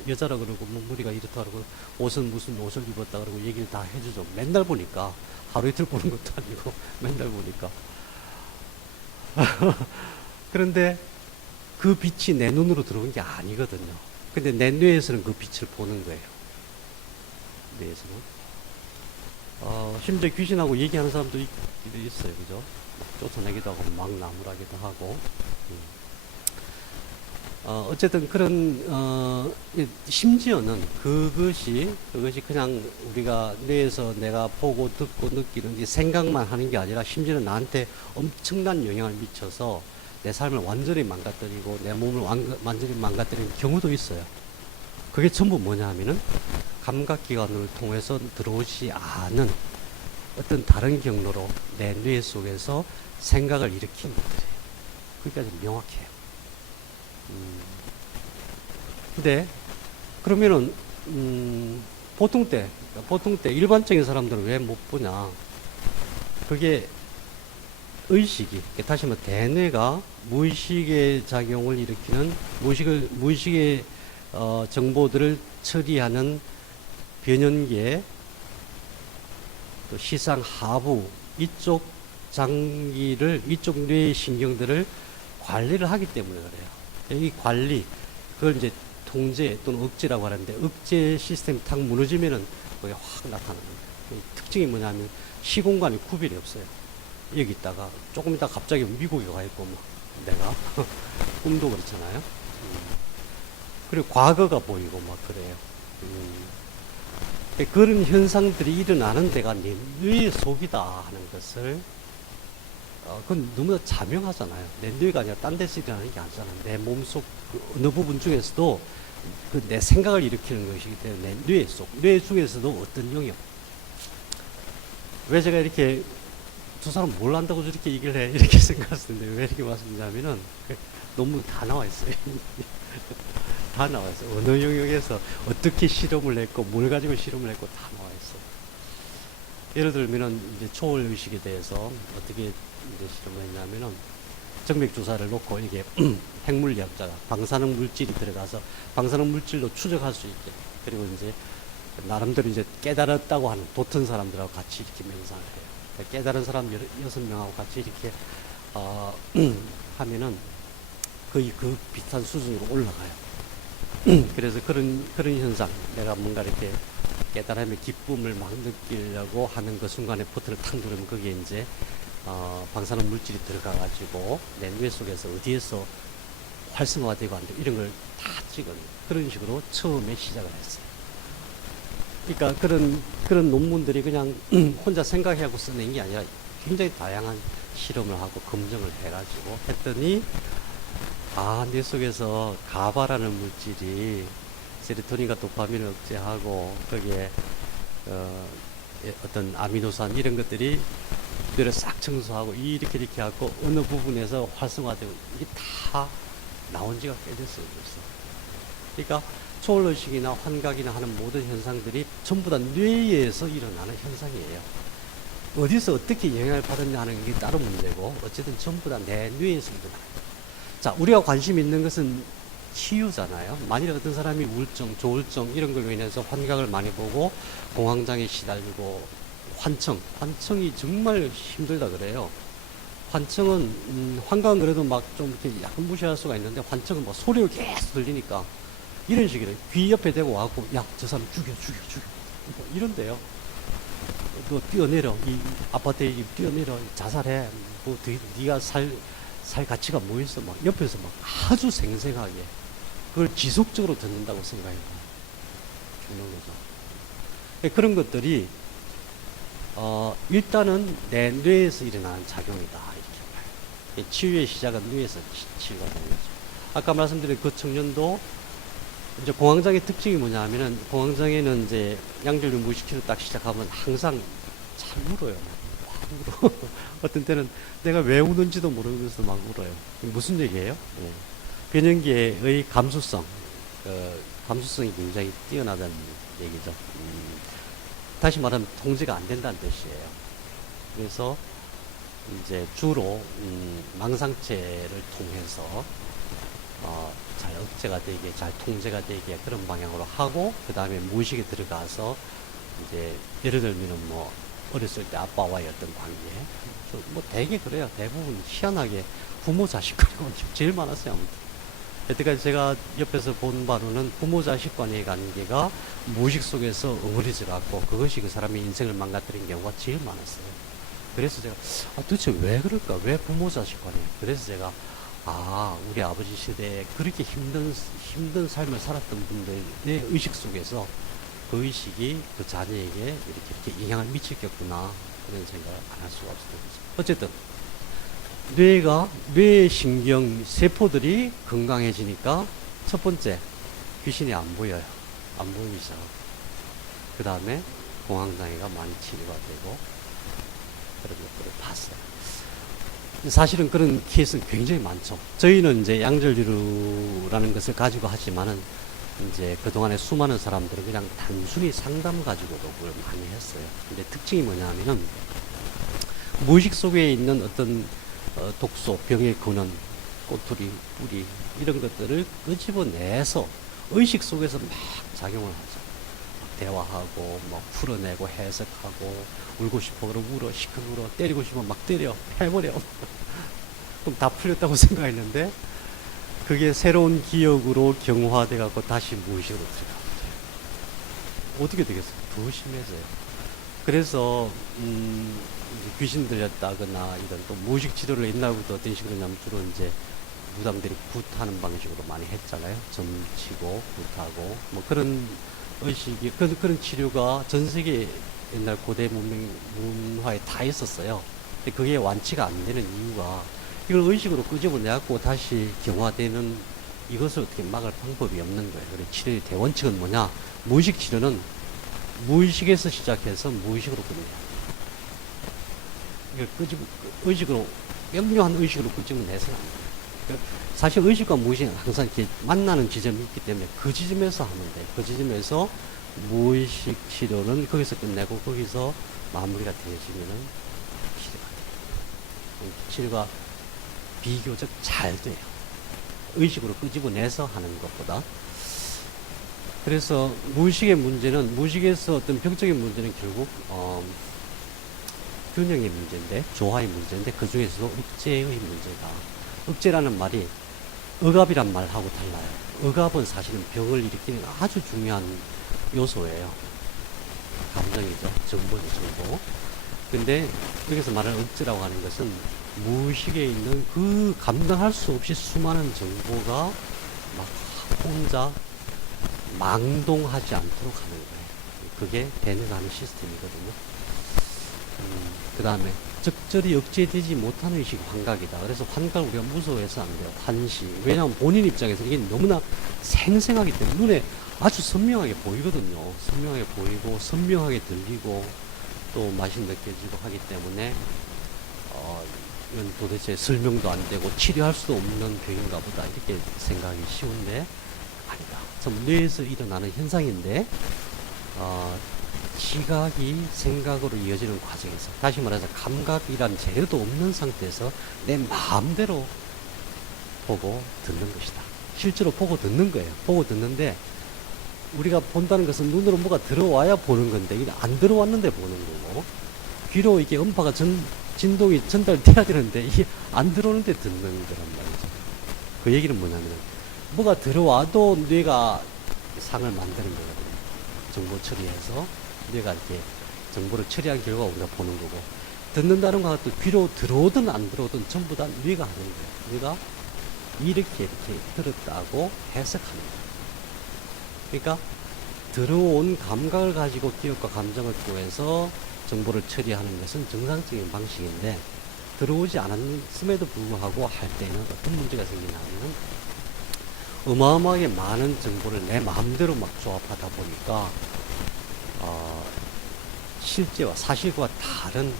여자라 그러고 머리가 이렇다 그러고 옷은 무슨 옷을 입었다 그러고 얘기를 다 해주죠. 맨날 보니까 하루 이틀 보는 것도 아니고 맨날 보니까. 그런데 그 빛이 내 눈으로 들어온 게 아니거든요. 근데 내 뇌에서는 그 빛을 보는 거예요. 뇌에서는. 심지어 귀신하고 얘기하는 사람도 있어요. 그죠? 쫓아내기도 하고, 막 나무라기도 하고. 어쨌든 그런, 심지어는 그것이 그냥 우리가 뇌에서 내가 보고 듣고 느끼는 게 생각만 하는 게 아니라 심지어는 나한테 엄청난 영향을 미쳐서 내 삶을 완전히 망가뜨리고 내 몸을 완전히 망가뜨리는 경우도 있어요. 그게 전부 뭐냐 하면은 감각기관을 통해서 들어오지 않은 어떤 다른 경로로 내 뇌 속에서 생각을 일으키는 거예요. 거기까지 명확해요. 근데 그러면은 보통 때 일반적인 사람들은 왜 못 보냐? 그게 의식이, 다시 말해 대뇌가 무의식의 작용을 일으키는 무의식의 정보들을 처리하는 변연계, 또 시상 하부 이쪽 장기를, 이쪽 뇌의 신경들을 관리를 하기 때문에 그래요. 이 관리, 그걸 이제 통제 또는 억제라고 하는데 억제 시스템이 탁 무너지면은 그게 확 나타나는 거예요. 그 특징이 뭐냐면 시공간이 구별이 없어요. 여기 있다가 조금 있다 갑자기 미국에 가 있고 뭐 내가 꿈도 그렇잖아요. 그리고 과거가 보이고 막 그래요. 그런 현상들이 일어나는 데가 내 뇌의 속이다 하는 것을 그건 너무나 자명하잖아요. 내 뇌가 아니라 딴 데서 일어나는 게 아니잖아요. 내 몸속 그 어느 부분 중에서도 그 내 생각을 일으키는 것이기 때문에 내 뇌 속, 뇌 중에서도 어떤 영역. 왜 제가 이렇게 두 사람 뭘 안다고 저렇게 얘기를 해? 이렇게 생각했는데 왜 이렇게 말씀드리냐면은 논문 다 나와 있어요. 다 나와 있어요. 어느 영역에서 어떻게 실험을 했고 뭘 가지고 실험을 했고 다 나와 있어요. 예를 들면은 이제 초월 의식에 대해서 어떻게 이제 실험을 했냐면은 정맥 주사를 놓고 이게 핵물리학자가 방사능 물질이 들어가서 방사능 물질로 추적할 수 있게 그리고 이제 나름대로 이제 깨달았다고 하는 도튼 사람들하고 같이 이렇게 명상을 해요. 그러니까 깨달은 사람 6명하고 같이 이렇게 하면은 거의 그 비슷한 수준으로 올라가요. 그래서 그런 현상, 내가 뭔가 이렇게 깨달음의 기쁨을 막 느끼려고 하는 그 순간에 버튼을 탁 누르면 거기에 이제 방사능 물질이 들어가가지고 내 뇌 속에서 어디에서 활성화되고 안 되고 이런 걸 다 찍어요. 그런 식으로 처음에 시작을 했어요. 그러니까 그런 논문들이 그냥 혼자 생각하고 써낸 게 아니라 굉장히 다양한 실험을 하고 검증을 해가지고 했더니 뇌 속에서 가바라는 물질이 세로토닌과 도파민을 억제하고 거기에 어떤 아미노산 이런 것들이 뇌를 싹 청소하고 이렇게 하고 어느 부분에서 활성화되고 이게 다 나온 지가 꽤 됐어요. 벌써. 그러니까 초월의식이나 환각이나 하는 모든 현상들이 전부 다 뇌에서 일어나는 현상이에요. 어디서 어떻게 영향을 받았냐 하는 게 다른 문제고 어쨌든 전부 다 내 뇌에서 일어나요. 자, 우리가 관심 있는 것은 치유잖아요. 만일에 어떤 사람이 우울증, 조울증 이런 걸로 인해서 환각을 많이 보고 공황장애 시달리고 환청이 정말 힘들다 그래요. 환청은 환각은 그래도 막 좀 이렇게 약간 무시할 수가 있는데 환청은 뭐 소리가 계속 들리니까 이런 식이래요. 귀 옆에 대고 와갖고 야, 저 사람 죽여 뭐 이런데요. 너 뛰어내려, 이 아파트에 뛰어내려, 자살해. 뭐 네가 살 가치가 뭐 있어? 막 옆에서 막 아주 생생하게 그걸 지속적으로 듣는다고 생각해요. 죽는 거죠. 그런 것들이 일단은 내 뇌에서 일어나는 작용이다 이렇게 봐요. 치유의 시작은 뇌에서 치유가 되는 거죠. 아까 말씀드린 그 청년도 이제 공황장애 특징이 뭐냐면은 공황장애는 이제 양절류 무의식치료 딱 시작하면 항상 잘 울어요. 막 울어. 어떤 때는 내가 왜 우는지도 모르면서 막 울어요. 무슨 얘기예요? 예. 변연기의 감수성이 굉장히 뛰어나다는 얘기죠. 다시 말하면 통제가 안 된다는 뜻이에요. 그래서 이제 주로 망상체를 통해서 잘 억제가 되게, 잘 통제가 되게 그런 방향으로 하고 그 다음에 무의식에 들어가서 이제 예를 들면은 뭐 어렸을 때 아빠와의 어떤 관계, 뭐 되게 그래요. 대부분 희한하게 부모 자식 관계가 제일 많았어요. 아무튼. 여태까지 제가 옆에서 본 바로는 부모 자식 간의 관계가 무의식 속에서 어머니져 갖고 그것이 그 사람의 인생을 망가뜨린 경우가 제일 많았어요. 그래서 제가 도대체 왜 그럴까? 왜 부모 자식 간에? 그래서 제가 우리 아버지 시대에 그렇게 힘든 삶을 살았던 분들의 의식 속에서 그 의식이 그 자녀에게 이렇게 영향을 미쳤겠구나 그런 생각을 안 할 수가 없었던 거죠. 어쨌든 뇌 신경 세포들이 건강해지니까 첫 번째 귀신이 안 보여요. 안 보이기 시작하고 그 다음에 공황장애가 많이 치료가 되고 그런 것들을 봤어요. 사실은 그런 케이스는 굉장히 많죠. 저희는 이제 양절류라는 것을 가지고 하지만은 이제 그동안에 수많은 사람들은 그냥 단순히 상담 가지고도 그걸 많이 했어요. 근데 특징이 뭐냐면은 무의식 속에 있는 어떤 독소, 병의 근원, 꼬투리, 뿌리 이런 것들을 끄집어내서 의식 속에서 막 작용을 하죠. 막 대화하고 막 풀어내고 해석하고 울고 싶어 그러면 울어, 시큰 울어, 때리고 싶으면 막 때려, 해버려. 그럼 다 풀렸다고 생각했는데 그게 새로운 기억으로 경화돼 갖고 다시 무의식으로 들어가요. 어떻게 되겠어요? 더 심해져요. 그래서 이제 귀신 들렸다거나 이런 또 무의식 치료를 옛날부터 어떤 식으로 하냐면 주로 이제 무당들이 굿하는 방식으로 많이 했잖아요. 점치고 굿하고 뭐 그런 의식이 그런 치료가 전 세계 옛날 고대 문화에 다 있었어요. 근데 그게 완치가 안 되는 이유가 이걸 의식으로 끄집어내갖고 다시 경화되는 이것을 어떻게 막을 방법이 없는 거예요. 그래서 치료의 대원칙은 뭐냐? 무의식 치료는 무의식에서 시작해서 무의식으로 끝내요. 이걸 의식으로, 명료한 의식으로 끄집어내서는 안 돼요. 그러니까 사실 의식과 무의식은 항상 이렇게 만나는 지점이 있기 때문에 그 지점에서 하면 돼요. 그 지점에서 무의식 치료는 거기서 끝내고 거기서 마무리가 되어지면은 치료가 돼요. 치료가 비교적 잘 돼요. 의식으로 끄집어내서 하는 것보다. 그래서 무의식의 문제는, 무의식에서 어떤 병적인 문제는 결국 균형의 문제인데, 조화의 문제인데, 그 중에서도 억제의 문제다. 억제라는 말이 억압이란 말하고 달라요. 억압은 사실은 병을 일으키는 아주 중요한 요소예요. 감정이죠. 정보죠, 정보. 근데 여기서 말하는 억제라고 하는 것은 무의식에 있는 그 감당할 수 없이 수많은 정보가 막 혼자 망동하지 않도록 하는 거예요. 그게 배내가는 시스템이거든요. 그 다음에 적절히 억제되지 못하는 의식이 환각이다. 그래서 환각을 우리가 무서워해서 안 돼요. 환시. 왜냐하면 본인 입장에서 이게 너무나 생생하기 때문에 눈에 아주 선명하게 보이거든요. 선명하게 보이고 선명하게 들리고 또 맛이 느껴지고 하기 때문에 이건 도대체 설명도 안 되고 치료할 수 없는 병인가 보다 이렇게 생각하기 쉬운데 아니다. 전 뇌에서 일어나는 현상인데 지각이 생각으로 이어지는 과정에서, 다시 말해서 감각이란 재료도 없는 상태에서 내 마음대로 보고 듣는 것이다. 실제로 보고 듣는 거예요. 보고 듣는데 우리가 본다는 것은 눈으로 뭐가 들어와야 보는 건데 이게 안 들어왔는데 보는 거고, 귀로 이게 음파가 진동이 전달돼야 되는데 이게 안 들어오는데 듣는 거란 말이죠. 그 얘기는 뭐냐면 뭐가 들어와도 뇌가 상을 만드는 거거든요. 정보 처리해서 뇌가 이렇게 정보를 처리한 결과 우리가 보는 거고, 듣는다는 것과 또 귀로 들어오든 안 들어오든 전부 다 뇌가 하는 거예요. 뇌가 이렇게 들었다고 해석하는 거예요. 그러니까 들어온 감각을 가지고 기억과 감정을 통해서 정보를 처리하는 것은 정상적인 방식인데, 들어오지 않았음에도 불구하고 할 때는 어떤 문제가 생기냐면 어마어마하게 많은 정보를 내 마음대로 막 조합하다 보니까 실제와 사실과 다른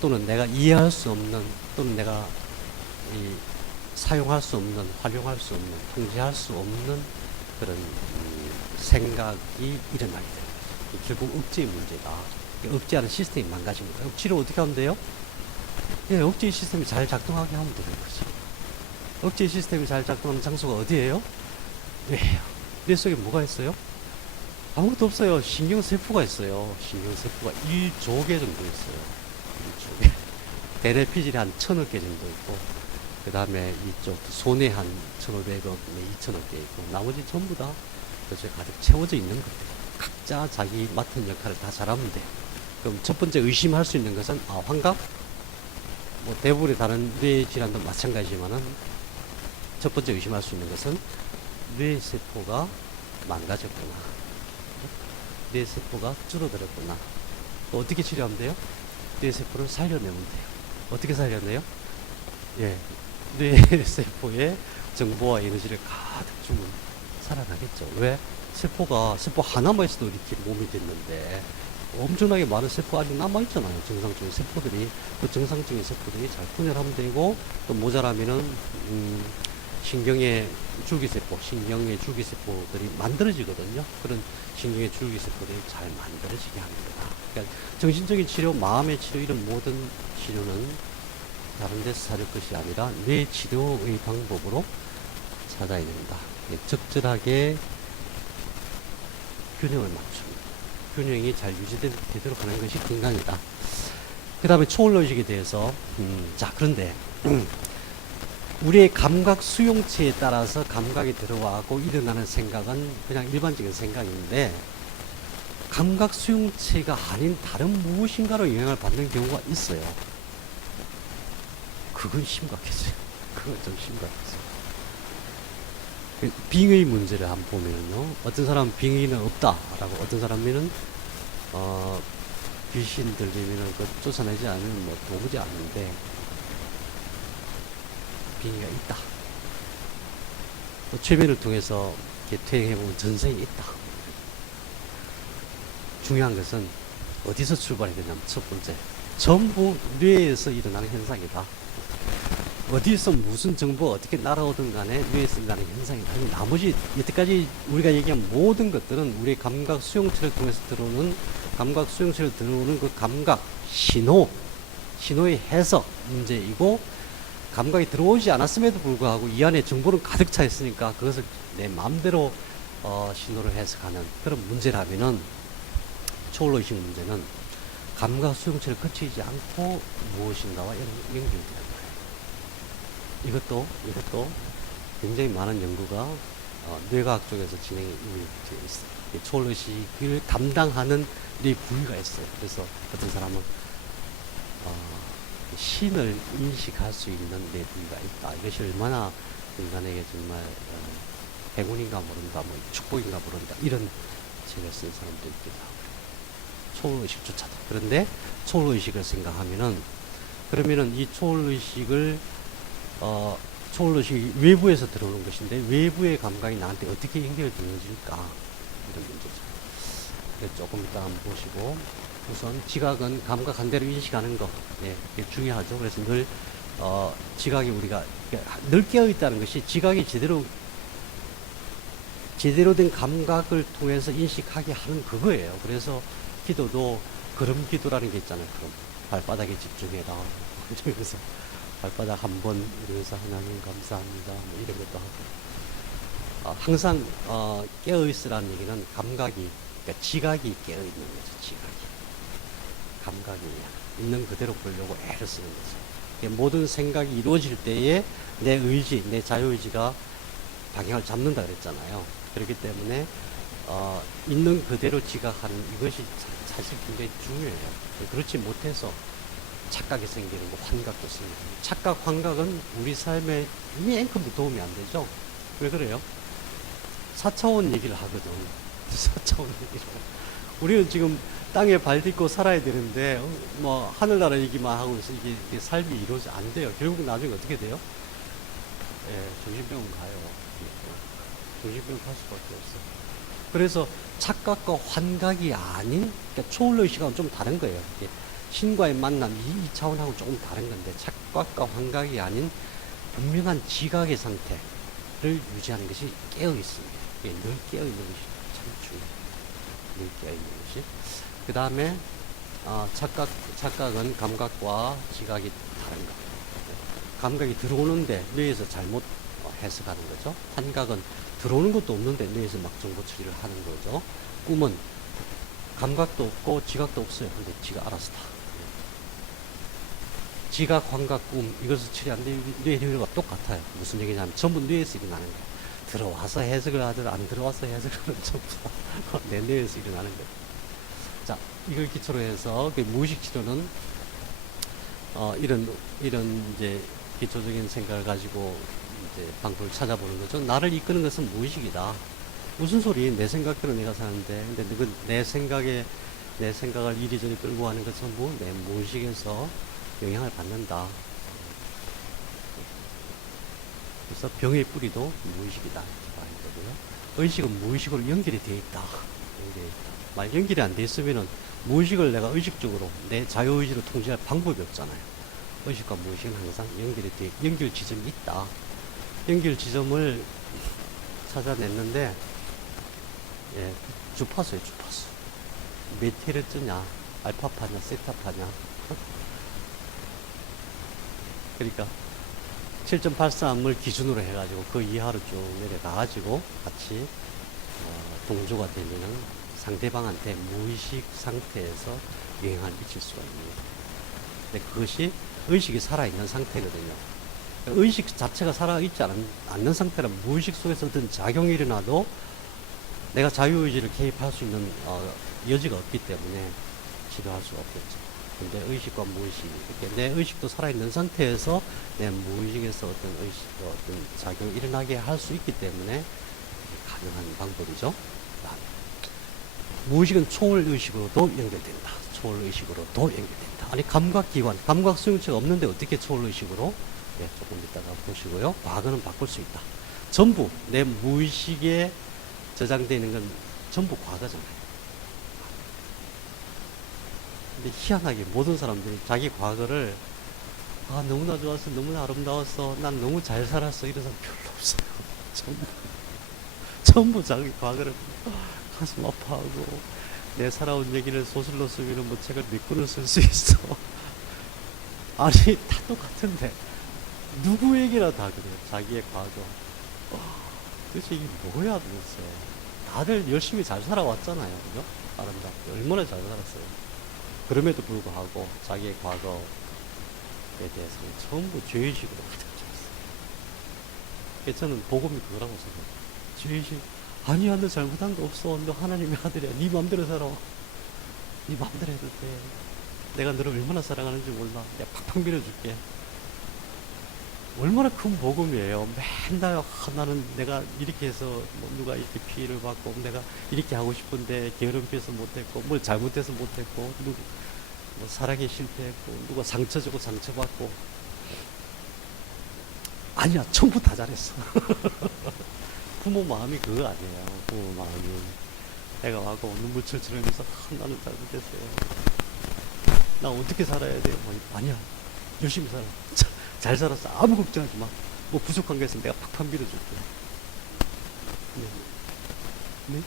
또는 내가 이해할 수 없는, 또는 내가 사용할 수 없는, 활용할 수 없는, 통제할 수 없는 그런 생각이 일어나게 됩니다. 결국 억제의 문제다. 억제하는 시스템이 망가진 거예요. 억지를 어떻게 하면 돼요? 예, 억제 시스템이 잘 작동하게 하면 되는 거죠. 억제 시스템이 잘 작동하는 장소가 어디예요? 뇌예요. 뇌 속에 뭐가 있어요? 아무것도 없어요. 신경세포가 있어요. 신경세포가 1조 개 정도 있어요. 1조 개. 대뇌피질이 한 1000억 개 정도 있고, 그 다음에 이쪽 손에 한 1500억, 2000억 개 있고, 나머지 전부 다 그쪽에 가득 채워져 있는 거예요. 각자 자기 맡은 역할을 다 잘하면 돼요. 그럼 첫 번째 의심할 수 있는 것은, 환각? 뭐 대부분의 다른 뇌 질환도 마찬가지지만은, 첫 번째 의심할 수 있는 것은 뇌세포가 망가졌구나. 뇌세포가 줄어들었구나. 어떻게 치료하면 돼요? 뇌세포를 살려내면 돼요. 어떻게 살려내요? 예, 뇌세포에 정보와 에너지를 가득 주면 살아나겠죠. 왜? 세포 하나만 있어도 이렇게 몸이 됐는데 엄청나게 많은 세포가 아직 남아있잖아요. 정상적인 세포들이. 그 정상적인 세포들이 잘 분열하면 되고, 또 모자라면은 신경의 줄기세포들이 만들어지거든요. 그런 신경의 줄기세포들이 잘 만들어지게 합니다. 그러니까 정신적인 치료, 마음의 치료, 이런 모든 치료는 다른 데서 찾을 것이 아니라 뇌 치료의 방법으로 찾아야 된다. 적절하게 균형을 맞춥니다. 균형이 잘 유지되도록 하는 것이 건강이다. 그 다음에 초월의식에 대해서, 자, 그런데 우리의 감각 수용체에 따라서 감각이 들어와고 일어나는 생각은 그냥 일반적인 생각인데, 감각 수용체가 아닌 다른 무엇인가로 영향을 받는 경우가 있어요. 그건 심각해져요. 그건 좀 심각해져요. 빙의 문제를 한번 보면요, 어떤 사람은 빙의는 없다라고, 어떤 사람은 귀신 들리면은 그 쫓아내지 않으면 뭐 도무지 않는데, 빙의가 있다. 또 최면을 통해서 퇴행해보면 전생이 있다. 중요한 것은 어디서 출발해야 되냐면, 첫 번째, 전부 뇌에서 일어나는 현상이다. 어디서 무슨 정보가 어떻게 날아오든 간에 뇌에서 일어나는 현상이다. 나머지 여태까지 우리가 얘기한 모든 것들은 우리의 감각 수용체를 통해서 들어오는, 감각 수용체를 들어오는 그 감각 신호의 해석 문제이고, 감각이 들어오지 않았음에도 불구하고 이 안에 정보는 가득 차 있으니까 그것을 내 마음대로 신호를 해석하는 그런 문제라면은, 초월의식 문제는 감각 수용체를 거치지 않고 무엇인가와 연결되는 거예요. 이것도 굉장히 많은 연구가 뇌과학 쪽에서 진행이 이미 되어 있어요. 초월의식을 담당하는 뇌 부위가 있어요. 그래서 어떤 사람은 신을 인식할 수 있는 뇌 부위가 있다. 이것이 얼마나 인간에게 정말 행운인가 모른다, 뭐 축복인가 모른다, 이런 책을 쓴 사람도 있기도 하고. 초월의식조차도. 그런데 초월의식을 생각하면은, 그러면은 이 초월의식이 외부에서 들어오는 것인데, 외부의 감각이 나한테 어떻게 연결되어질까, 이런 문제죠. 조금 이따 한번 보시고, 우선 지각은 감각한 대로 인식하는 거, 이게 중요하죠. 그래서 늘 지각이, 우리가 늘 깨어있다는 것이, 지각이 제대로 된 감각을 통해서 인식하게 하는 그거예요. 그래서 기도도 걸음 기도라는 게 있잖아요. 그럼 발바닥에 집중해라. 그래서 발바닥 한 번 이러면서 하나님 감사합니다, 뭐 이런 것도 하고, 항상 깨어있으라는 얘기는 감각이, 그러니까 지각이 깨어있는 거죠. 지각이, 감각이 있는 그대로 보려고 애를 쓰는 거죠. 모든 생각이 이루어질 때에 내 의지, 내 자유의지가 방향을 잡는다 그랬잖아요. 그렇기 때문에 있는 그대로 지각하는 이것이 사실 굉장히 중요해요. 그렇지 못해서 착각이 생기는 거, 환각도 생기는 거. 착각, 환각은 우리 삶에 이미 앵큼도 도움이 안 되죠. 왜 그래요? 4차원 얘기를 하거든. 4차원 얘기를. 우리는 지금 땅에 발 딛고 살아야 되는데, 뭐 하늘나라 얘기만 하고 있어. 이게 삶이 이루어져 안 돼요. 결국 나중에 어떻게 돼요? 정신병원 가요. 정신병원 갈 수밖에 없어. 그래서 착각과 환각이 아닌, 그러니까 초월의식하고는 좀 다른 거예요. 신과의 만남, 이 차원하고 조금 다른 건데, 착각과 환각이 아닌 분명한 지각의 상태를 유지하는 것이 깨어있습니다. 늘 깨어있는 것이 참 중요해요. 늘 깨어있는 것이. 그 다음에 착각은 감각과 지각이 다른 거. 감각이 들어오는데 뇌에서 잘못 해석하는 거죠. 환각은 들어오는 것도 없는데 뇌에서 막 정보 처리를 하는 거죠. 꿈은 감각도 없고 지각도 없어요. 근데 지가 알아서 다. 지각, 환각, 꿈, 이것을 처리 안 되는 뇌 효율가 똑같아요. 무슨 얘기냐면 전부 뇌에서 일어나는 거예요. 들어와서 해석을 하든 안 들어와서 해석을 하든 전부 다 내 뇌에서 일어나는 거예요. 자, 이걸 기초로 해서 그 무의식 치료는 이런 이제 기초적인 생각을 가지고 이제 방법을 찾아보는 거죠. 나를 이끄는 것은 무의식이다. 무슨 소리? 내 생각대로 내가 사는데, 근데 내 생각을 이리저리 끌고 가는 것은 전부 내 무의식에서 영향을 받는다. 그래서 병의 뿌리도 무의식이다. 이렇게 봐야 되고요. 의식은 무의식으로 연결이 되어 있다. 만약 연결이 안 돼 있으면은 무의식을 내가 의식적으로 내 자유의지로 통제할 방법이 없잖아요. 의식과 무의식은 항상 연결 지점이 있다. 연결 지점을 찾아냈는데, 주파수예요, 주파수. 몇 헤르츠냐, 알파파냐, 세타파냐. 그러니까 7.83을 기준으로 해가지고 그 이하로 쭉 내려가가지고 같이 동조가 되면은 상대방한테 무의식 상태에서 영향을 미칠 수가 있는 거예요. 근데 그것이 의식이 살아있는 상태거든요. 의식 자체가 살아있지 않는 상태라 무의식 속에서 어떤 작용이 일어나도 내가 자유의지를 개입할 수 있는 여지가 없기 때문에 치료할 수가 없겠죠. 근데 의식과 무의식, 이렇게 내 의식도 살아있는 상태에서 내 무의식에서 어떤 의식, 어떤 작용이 일어나게 할 수 있기 때문에 가능한 방법이죠. 무의식은 초월의식으로도 연결된다. 초월의식으로도 연결된다. 아니, 감각기관, 감각수용체가 없는데 어떻게 초월의식으로? 네, 조금 이따가 보시고요. 과거는 바꿀 수 있다. 전부 내 무의식에 저장되어 있는 건 전부 과거잖아요. 근데 희한하게 모든 사람들이 자기 과거를 너무나 좋았어, 너무나 아름다웠어, 난 너무 잘 살았어 이런 사람 별로 없어요. 전부 자기 과거를 가슴 아파하고 내 살아온 얘기를 소설로 쓰기는 뭐 책을 몇 권을 쓸 수 있어. 아니 다 똑같은데 누구에게나 다 그래요. 자기의 과거. 도대체 이게 뭐야 도대체. 다들 열심히 잘 살아왔잖아요. 그죠? 아름답게 얼마나 잘 살았어요. 그럼에도 불구하고 자기의 과거에 대해서는 전부 죄의식으로 가득 차 있어요. 저는 복음이 그거라고 생각해요. 죄의식. 아니야, 너 잘못한 거 없어. 너 하나님의 아들이야. 네 마음대로 살아. 네 마음대로 해도 돼. 내가 너를 얼마나 사랑하는지 몰라. 내가 팍팍 밀어줄게. 얼마나 큰 복음이에요. 맨날 나는 내가 이렇게 해서 뭐 누가 이렇게 피해를 받고 내가 이렇게 하고 싶은데 게으름 피해서 못했고 뭘 잘못해서 못했고 누구 뭐 사랑에 실패했고 누가 상처 주고 상처받고 아니야, 전부 다 잘했어. 부모 마음이 그거 아니에요. 부모 마음이 내가 와고 눈물 철철 흘리면서 나는 잘못했어요. 나 어떻게 살아야 돼요? 아니야, 열심히 살아. 잘 살았어. 아무 걱정하지 마. 뭐 부족한 게 있으면 내가 팍팍 밀어줄게. 네? 네?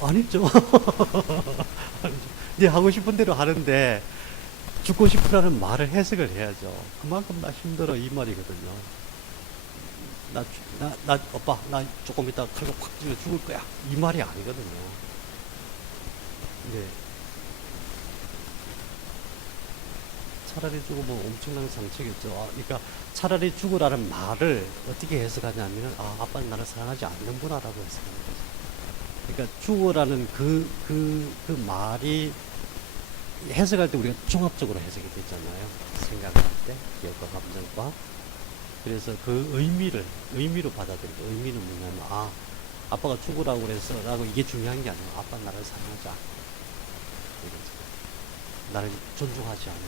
아니죠. 네 하고 싶은 대로 하는데 죽고 싶으라는 말을 해석을 해야죠. 그만큼 나 힘들어 이 말이거든요. 오빠 나 조금 이따 칼로 팍 찔러 죽을 거야 이 말이 아니거든요. 네. 차라리 죽으면 엄청난 상처겠죠. 그러니까 차라리 죽으라는 말을 어떻게 해석하냐면 아빠는 나를 사랑하지 않는구나라고 해석하는 거죠. 그러니까 죽으라는 그 말이 해석할 때 우리가 종합적으로 해석이 되잖아요. 생각할 때 기억과 감정과. 그래서 그 의미로 받아들이고, 의미는 뭐냐면 아빠가 죽으라고 그래서 라고 이게 중요한 게 아니고 아빠는 나를 사랑하지 않아, 나를 존중하지 않아,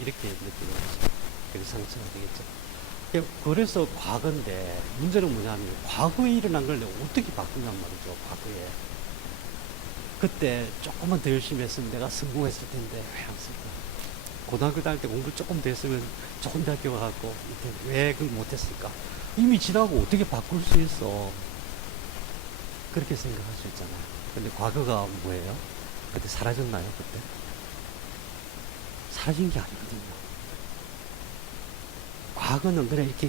이렇게 느끼는 거죠. 그래서 상처가 되겠죠. 그래서 과거인데 문제는 뭐냐면 과거에 일어난 걸 내가 어떻게 바꾸냔 말이죠. 과거에 그때 조금만 더 열심히 했으면 내가 성공했을 텐데 왜 안 쓸까? 고등학교 다닐 때 공부 조금 더 했으면 좋은 대학교 가갖고 왜 그걸 못했을까? 이미 지나고 어떻게 바꿀 수 있어? 그렇게 생각할 수 있잖아요. 근데 과거가 뭐예요? 그때 사라졌나요? 그때? 사라진 게 아니거든요. 과거는 그냥 이렇게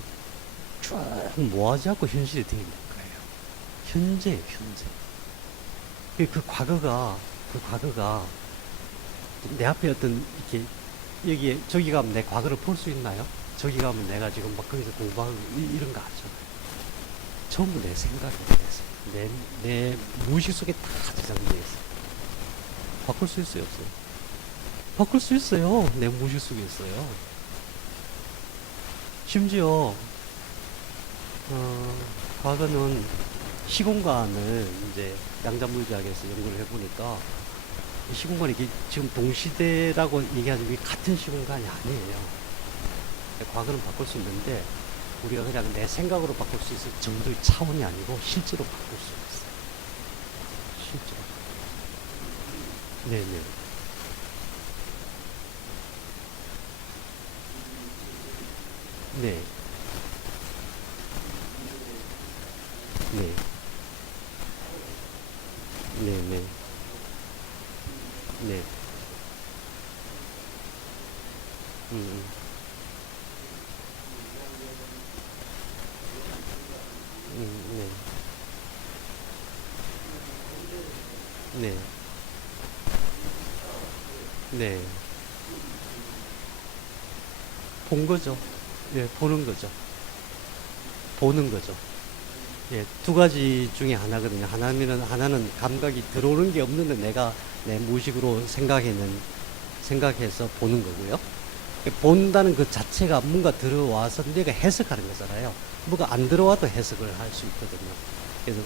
쭉 모아지 않고 현실이 되어 있는 거예요. 현재예요, 현재. 그 과거가 내 앞에 어떤 이렇게 여기에 저기 가면 내 과거를 볼 수 있나요? 저기 가면 내가 지금 막 거기서 공부하고 이런 거 아니잖아요. 전부 내 생각에 대해서 내 무의식 속에 다 저장되어 있어요. 바꿀 수 있어요, 없어요? 바꿀 수 있어요. 내 무의식 속에 있어요. 심지어 과거는 시공간을 이제 양자물리학에서 연구를 해보니까 이 시공간이 지금 동시대라고 얘기하지만 이게 같은 시공간이 아니에요. 과거는 바꿀 수 있는데 우리가 그냥 내 생각으로 바꿀 수 있을 정도의 차원이 아니고 실제로 바꿀 수 있어요. 실제로. 네네. 네. 네. 네네. 네. 음. 네. 네. 네. 본 거죠. 예, 보는 거죠. 보는 거죠. 예, 두 가지 중에 하나거든요. 하나는 감각이 들어오는 게 없는데 내가 내 무의식으로 생각해서 보는 거고요. 본다는 그 자체가 뭔가 들어와서 내가 해석하는 거잖아요. 뭐가 안 들어와도 해석을 할 수 있거든요. 그래서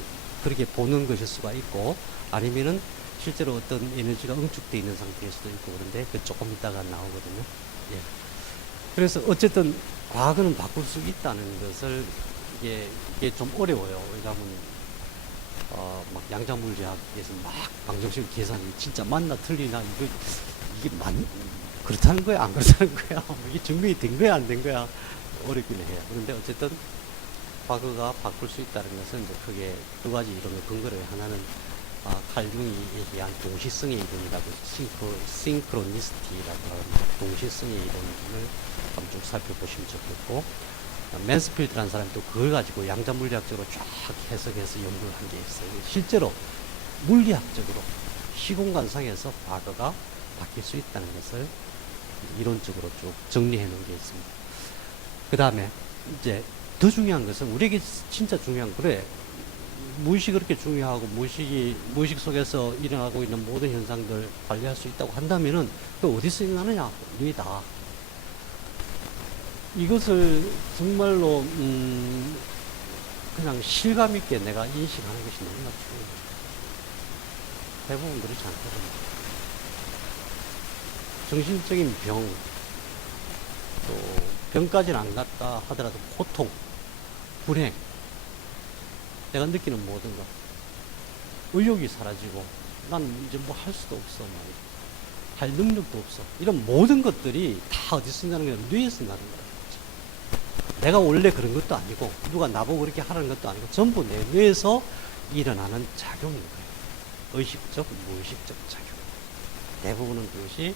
그렇게 보는 것일 수가 있고, 아니면은 실제로 어떤 에너지가 응축되어 있는 상태일 수도 있고, 그런데 그 조금 있다가 나오거든요. 예. 그래서 어쨌든 과거는 바꿀 수 있다는 것을 이게 좀 어려워요. 왜냐하면 막 양자물리학에서 막 방정식 계산이 진짜 맞나 틀리나 이게 그렇다는 거야 안 그렇다는 거야 이게 증명이 된 거야 안 된 거야 어렵긴 해요. 그런데 어쨌든 과거가 바꿀 수 있다는 것은 이제 크게 두 가지 이론의 근거를 하나는 칼 융이 얘기한 동시성의 이론이라고 싱크로니스티라고 하는 동시성의 이론을 한번 쭉 살펴보시면 좋겠고, 맨스필드라는 사람이 또 그걸 가지고 양자 물리학적으로 쫙 해석해서 연구를 한 게 있어요. 실제로 물리학적으로 시공간상에서 과거가 바뀔 수 있다는 것을 이론적으로 쭉 정리해 놓은 게 있습니다. 그 다음에 이제 더 중요한 것은 우리에게 진짜 중요한 그래 무의식이 그렇게 중요하고 무의식 속에서 일어나고 있는 모든 현상들 관리할 수 있다고 한다면은 그 어디서 일어나느냐? 뇌다. 이것을 정말로 그냥 실감 있게 내가 인식하는 것이 너무나 중요해요. 대부분 그렇지 않거든요. 정신적인 병, 또 병까지는 안 갔다 하더라도 고통, 불행, 내가 느끼는 모든 것, 의욕이 사라지고 난 이제 뭐 할 수도 없어, 할 능력도 없어. 이런 모든 것들이 다 어디서 나는 거야? 뇌에서 나는 거야. 내가 원래 그런 것도 아니고 누가 나보고 그렇게 하라는 것도 아니고 전부 내 뇌에서 일어나는 작용인 거예요. 의식적, 무의식적 작용. 대부분은 그것이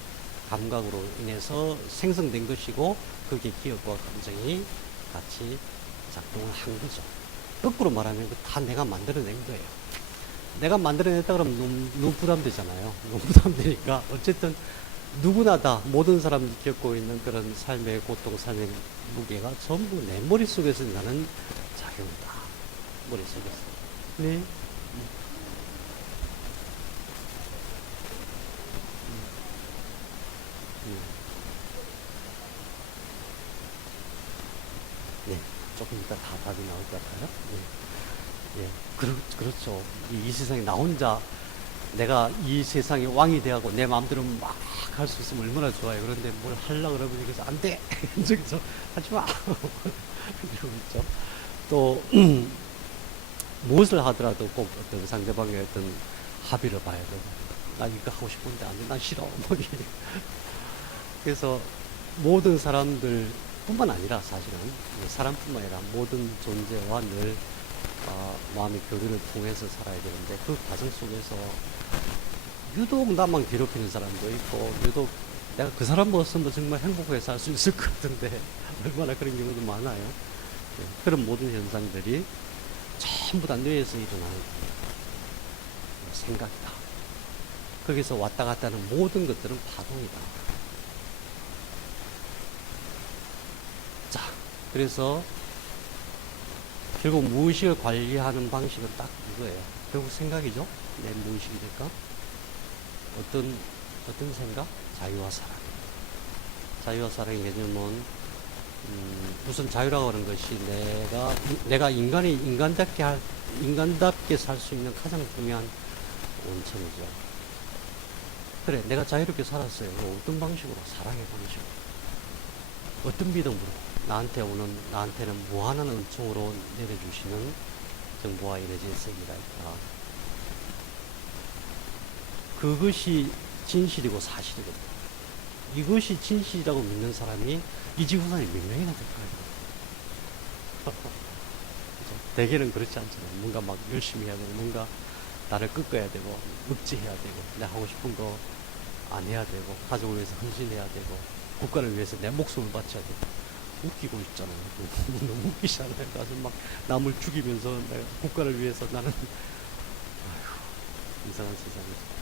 감각으로 인해서 생성된 것이고 그게 기억과 감정이 같이 작동을 한 거죠. 거꾸로 말하면 다 내가 만들어낸 거예요. 내가 만들어냈다 그러면 너무 부담되잖아요. 너무 부담되니까 어쨌든 누구나 다 모든 사람이 겪고 있는 그런 삶의 고통, 삶의 무게가 전부 내 머릿속에서 나는 작용이다. 머릿속에서. 네. 네. 조금 이따 다 답이 나올 것 같아요. 네. 예. 그렇죠. 이 세상에 나 혼자 내가 이 세상의 왕이 되고 내 마음대로 막 할 수 있으면 얼마나 좋아요. 그런데 뭘 하려고 그러면 여기서 안 돼. 저기서 하지 마. 이러고 있죠. 또, 무엇을 하더라도 꼭 어떤 상대방의 어떤 합의를 봐야 되고, 나 이거 하고 싶은데 안 돼. 난 싫어. 뭐 그래서 모든 사람들 뿐만 아니라 사실은 사람뿐만 아니라 모든 존재와 늘 마음의 교류를 통해서 살아야 되는데 그 과정 속에서 유독 나만 괴롭히는 사람도 있고 유독 내가 그 사람 모습은 정말 행복하게 살 수 있을 것 같은데 얼마나 그런 경우도 많아요. 네, 그런 모든 현상들이 전부 다 뇌에서 일어나는 생각이다. 거기서 왔다 갔다 하는 모든 것들은 파동이다. 자, 그래서 결국 무의식을 관리하는 방식은 딱 이거예요. 결국 생각이죠. 내 무의식이 될까? 어떤 생각? 자유와 사랑. 자유와 사랑의 개념은 우선 자유라고 하는 것이 내가 인간답게 살 수 있는 가장 중요한 원천이죠. 그래, 내가 자유롭게 살았어요. 어떤 방식으로? 사랑의 방식으로. 어떤 믿음으로? 나한테는 무한한 은총으로 내려주시는 정보와 에너지의 세계가 있다. 그것이 진실이고 사실이거든요. 이것이 진실이라고 믿는 사람이 이 지구상에 몇 명이나 될까요? 대개는 그렇지 않잖아요. 뭔가 막 열심히 해야 되고, 뭔가 나를 꺾어야 되고, 억지해야 되고, 내가 하고 싶은 거 안 해야 되고, 가족을 위해서 헌신해야 되고, 국가를 위해서 내 목숨을 바쳐야 되고, 웃기고 있잖아요. 너무 웃기잖아요. 가서 막 남을 죽이면서 내가 국가를 위해서 나는, 아휴, 이상한 세상이죠.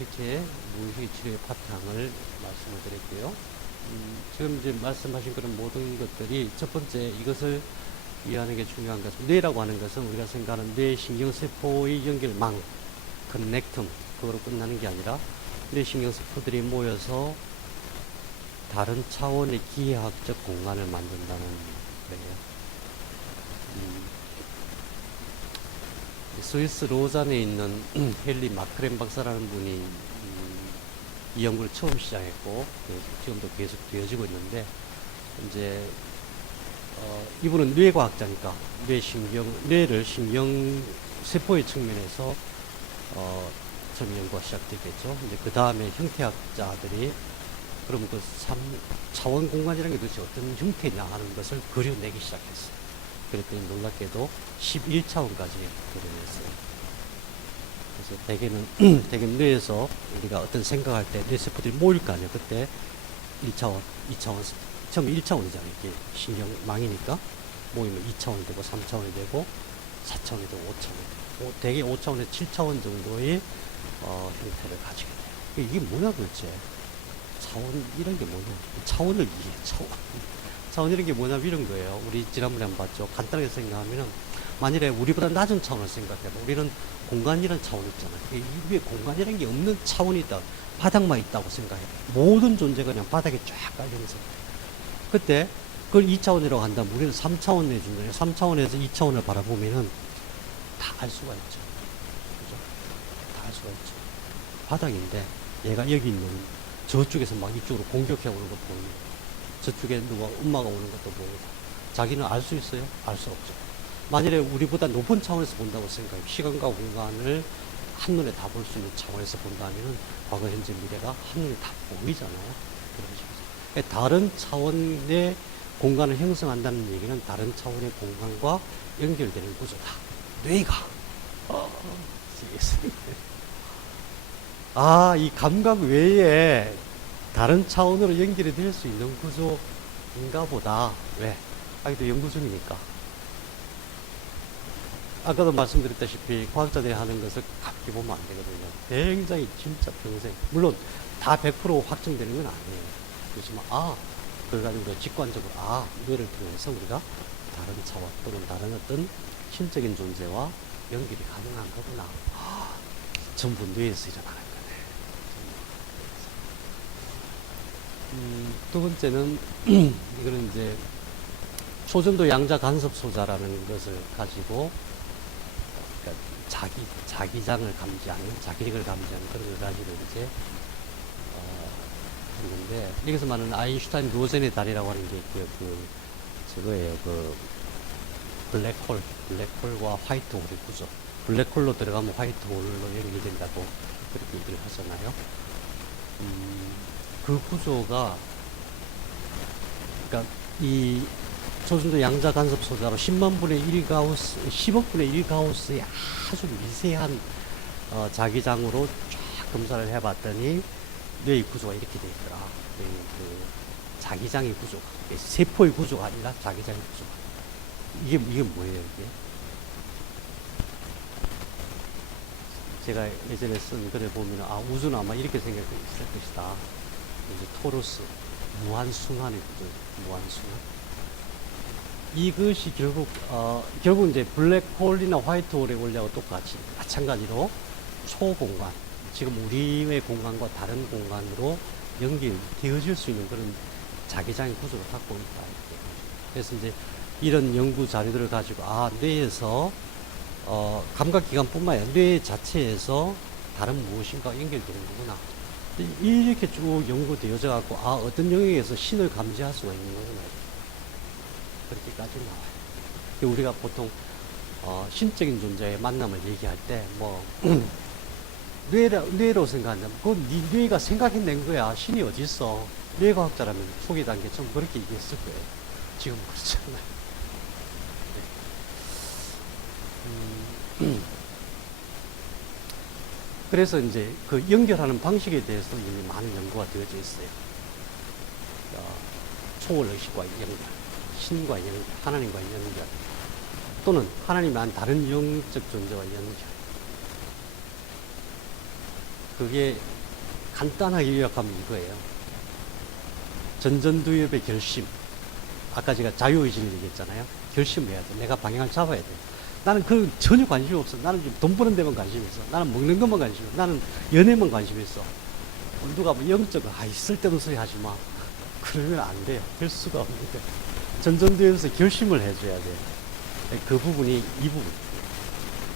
이렇게 무의식 치료의 바탕을 말씀을 드렸고요. 지금 이제 말씀하신 그런 모든 것들이 첫 번째 이것을 이해하는 게 중요한 것은 뇌라고 하는 것은 우리가 생각하는 뇌 신경세포의 연결망, 커넥텀, 그거로 끝나는 게 아니라 뇌 신경세포들이 모여서 다른 차원의 기하학적 공간을 만든다는 거예요. 스위스 로잔에 있는 헨리 마크렌 박사라는 분이 이 연구를 처음 시작했고 지금도 계속 되어지고 있는데 이제 이분은 뇌과학자니까 뇌를 신경 세포의 측면에서 처음 연구가 시작됐겠죠. 이제 그 다음에 형태학자들이 그럼 그 차원 공간이라는 게 도대체 어떤 형태냐 하는 것을 그려내기 시작했어요. 그랬더니 놀랍게도 11차원까지 그려냈어요. 그래서 대개 뇌에서 우리가 어떤 생각할 때 뇌세포들이 모일 거 아니에요. 그때 1차원, 2차원, 처음에 1차원이잖아요. 이게 신경망이니까 모이면 2차원이 되고 3차원이 되고 4차원이 되고 5차원이 되고 대개 5차원에서 7차원 정도의 형태를 가지게 돼요. 이게 뭐냐 도대체? 차원 이런 게 뭐냐? 차원을 이해해. 차원 이런 게 뭐냐 이런 거예요. 우리 지난번에 한번 봤죠. 간단하게 생각하면은 만일에 우리보다 낮은 차원을 생각해봐. 우리는 공간이라는 차원 있잖아요. 이 위에 공간이라는 게 없는 차원이 있다. 바닥만 있다고 생각해봐. 모든 존재가 그냥 바닥에 쫙 깔려있어. 그때 그걸 2차원이라고 한다면 우리는 3차원의 존재예요. 3차원에서 2차원을 바라보면은 다 알 수가 있죠. 그죠? 다 알 수가 있죠. 바닥인데 얘가 여기 있는 저쪽에서 막 이쪽으로 공격해 오는 거 보이고 저쪽에 누가 엄마가 오는 것도 보이고 자기는 알 수 있어요? 알 수 없죠. 만일에 우리보다 높은 차원에서 본다고 생각해요. 시간과 공간을 한눈에 다 볼 수 있는 차원에서 본다면 과거, 현재, 미래가 한눈에 다 보이잖아요. 그런 식으로. 다른 차원의 공간을 형성한다는 얘기는 다른 차원의 공간과 연결되는 구조다. 뇌가. 이 감각 외에 다른 차원으로 연결이 될 수 있는 구조인가 보다. 왜? 아직도 연구 중이니까. 아까도 말씀드렸다시피 과학자들이 하는 것을 가볍게 보면 안 되거든요. 굉장히 진짜 평생. 물론 다 100% 확정되는 건 아니에요. 그렇지만, 그걸 가지고 우리가 직관적으로, 뇌를 통해서 우리가 다른 차원 또는 다른 어떤 신적인 존재와 연결이 가능한 거구나. 전부 뇌에서 일어나는 거네. 두 번째는, 이거는 이제 초전도 양자 간섭 소자라는 것을 가지고 그러니까 자기장을 감지하는, 자기력을 감지하는 그런 걸 가지고 이제 했는데 여기서 말하는 아인슈타인 로젠의 달이라고 하는 게 있고요. 저거예요. 블랙홀과 화이트홀의 구조. 블랙홀로 들어가면 화이트홀로 연결된다고 그렇게 얘기를 하잖아요. 그 구조가 그러니까 이 초전도 양자 간섭 소자로 10만 분의 1 가우스, 10억 분의 1 가우스의 아주 미세한 자기장으로 쫙 검사를 해봤더니 뇌의 구조가 이렇게 돼 있더라. 그 자기장의 구조가, 세포의 구조가 아니라 자기장의 구조가. 이게 뭐예요, 이게? 제가 예전에 쓴 글을 보면, 우주는 아마 이렇게 생겼을 것이다. 이제 토로스, 무한순환의 구조, 무한순환. 이것이 결국 이제 블랙홀이나 화이트홀의 원리하고 똑같이, 마찬가지로 초공간, 지금 우리의 공간과 다른 공간으로 연결되어질 수 있는 그런 자기장의 구조를 갖고 있다. 이렇게. 그래서 이제 이런 연구 자료들을 가지고, 뇌에서, 감각기관뿐만 아니라 뇌 자체에서 다른 무엇인가 연결되는 거구나. 이렇게 쭉 연구되어져 갖고, 어떤 영역에서 신을 감지할 수가 있는 거구나. 그렇게까지 나와요. 우리가 보통, 신적인 존재의 만남을 얘기할 때, 뇌로 생각한다면, 그건 네 뇌가 생각해낸 거야. 신이 어딨어. 뇌과학자라면 초기 단계 좀 그렇게 얘기했을 거예요. 지금 그렇지 않아요. 그래서 이제 그 연결하는 방식에 대해서 이미 많은 연구가 되어져 있어요. 초월의식과 연결, 신과 연결, 하나님과 연결, 또는 하나님이 한 다른 영적 존재와 연결. 그게 간단하게 요약하면 이거예요. 전전두엽의 결심. 아까 제가 자유의지를 얘기했잖아요. 결심해야 돼. 내가 방향을 잡아야 돼. 나는 그 전혀 관심이 없어. 나는 지금 돈 버는 데만 관심이 있어. 나는 먹는 것만 관심이 있어. 나는 연애만 관심이 있어. 누가 뭐 영적으로 쓸데없는 소리 하지 마. 그러면 안 돼요. 될 수가 없는데. 전전두엽에서 결심을 해줘야 돼. 그 부분이 이 부분.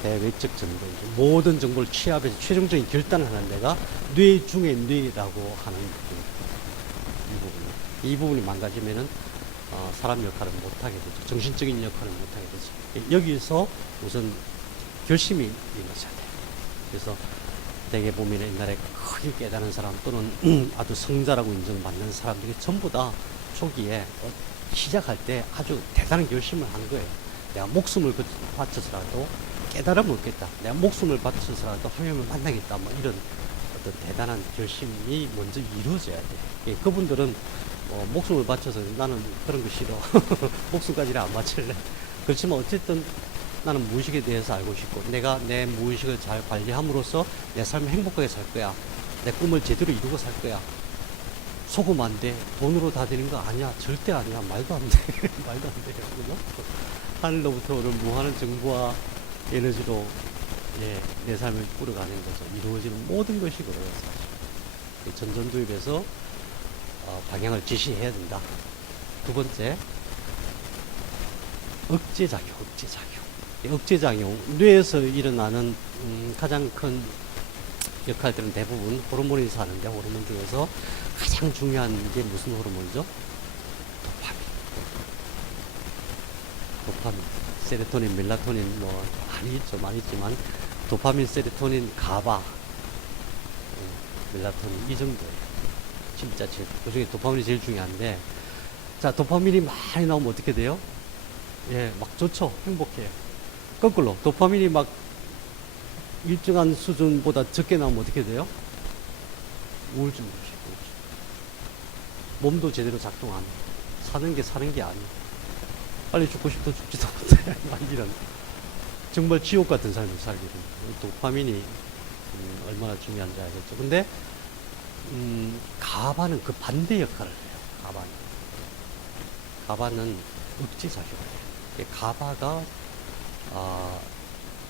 대외적 정보. 모든 정보를 취합해서 최종적인 결단을 하는 데가 뇌 중의 뇌라고 하는 부분. 이 부분이 망가지면은 사람 역할을 못하게 되죠. 정신적인 역할을 못하게 되죠. 여기서 우선 결심이 일어나야 돼요. 그래서 대개 보면 옛날에 크게 깨달은 사람 또는 아주 성자라고 인정받는 사람들이 전부 다 초기에 시작할 때 아주 대단한 결심을 한 거예요. 내가 목숨을 바쳐서라도 깨달음을 얻겠다. 내가 목숨을 바쳐서라도 하나님을 만나겠다. 뭐 이런 어떤 대단한 결심이 먼저 이루어져야 돼요. 그분들은 목숨을 바쳐서 나는 그런 거 싫어. 목숨까지는 안 바칠래. 그렇지만 어쨌든 나는 무의식에 대해서 알고 싶고 내가 내 무의식을 잘 관리함으로써 내 삶을 행복하게 살 거야. 내 꿈을 제대로 이루고 살 거야. 속으면 안 돼. 돈으로 다 되는 거 아니야. 절대 아니야. 말도 안 돼. 말도 안 돼요. 그죠? 하늘로부터 오는 무한한 정보와 에너지로 내 삶을 꾸려가는 거죠. 이루어지는 모든 것이 그래요. 사실. 전전두엽에서 방향을 지시해야 된다. 두 번째, 억제작용, 억제작용. 억제작용, 뇌에서 일어나는 가장 큰 역할들은 대부분 호르몬이 사는데 호르몬 중에서 가장 중요한 게 무슨 호르몬이죠? 도파민, 세로토닌, 멜라토닌 뭐 많이 있지만 도파민, 세로토닌, 가바, 멜라토닌 이 정도예요. 진짜 그 중에 도파민이 제일 중요한데, 자, 도파민이 많이 나오면 어떻게 돼요? 막 좋죠. 행복해요. 거꾸로, 도파민이 막 일정한 수준보다 적게 나오면 어떻게 돼요? 우울증 오시고, 몸도 제대로 작동 안 해요. 사는 게 아니에요. 빨리 죽고 싶도 죽지도 못해. 막 이런. 정말 지옥 같은 삶을 살게 됩니다. 도파민이 얼마나 중요한지 알겠죠. 근데, 가바는 그 반대 역할을 해요. 가바는 억제작용을 해요. 가바가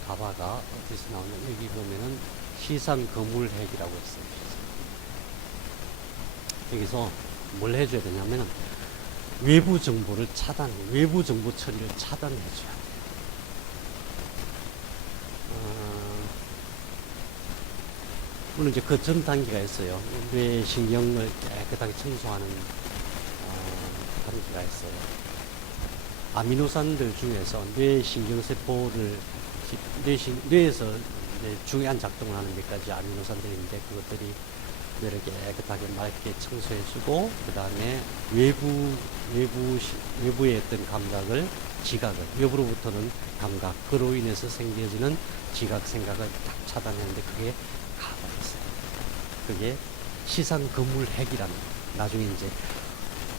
어디서 나오냐. 여기 보면은 시상거물핵이라고 했어요. 여기서 뭘 해줘야 되냐면은 외부 정보를 외부 정보 처리를 차단해줘야 돼요. 물론 이제 그 전 단계가 있어요. 뇌 신경을 깨끗하게 청소하는 단계가 있어요. 아미노산들 중에서 뇌 신경세포를 뇌에서 중요한 작동을 하는 몇 가지 아미노산들이 있는데 그것들이 뇌를 깨끗하게 맑게 청소해주고 그 다음에 외부의 어떤 감각을 지각을 외부로부터는 감각 그로 인해서 생겨지는 지각 생각을 딱 차단하는데 그게 가바였어요. 그게 시상거물핵이라는 나중에 이제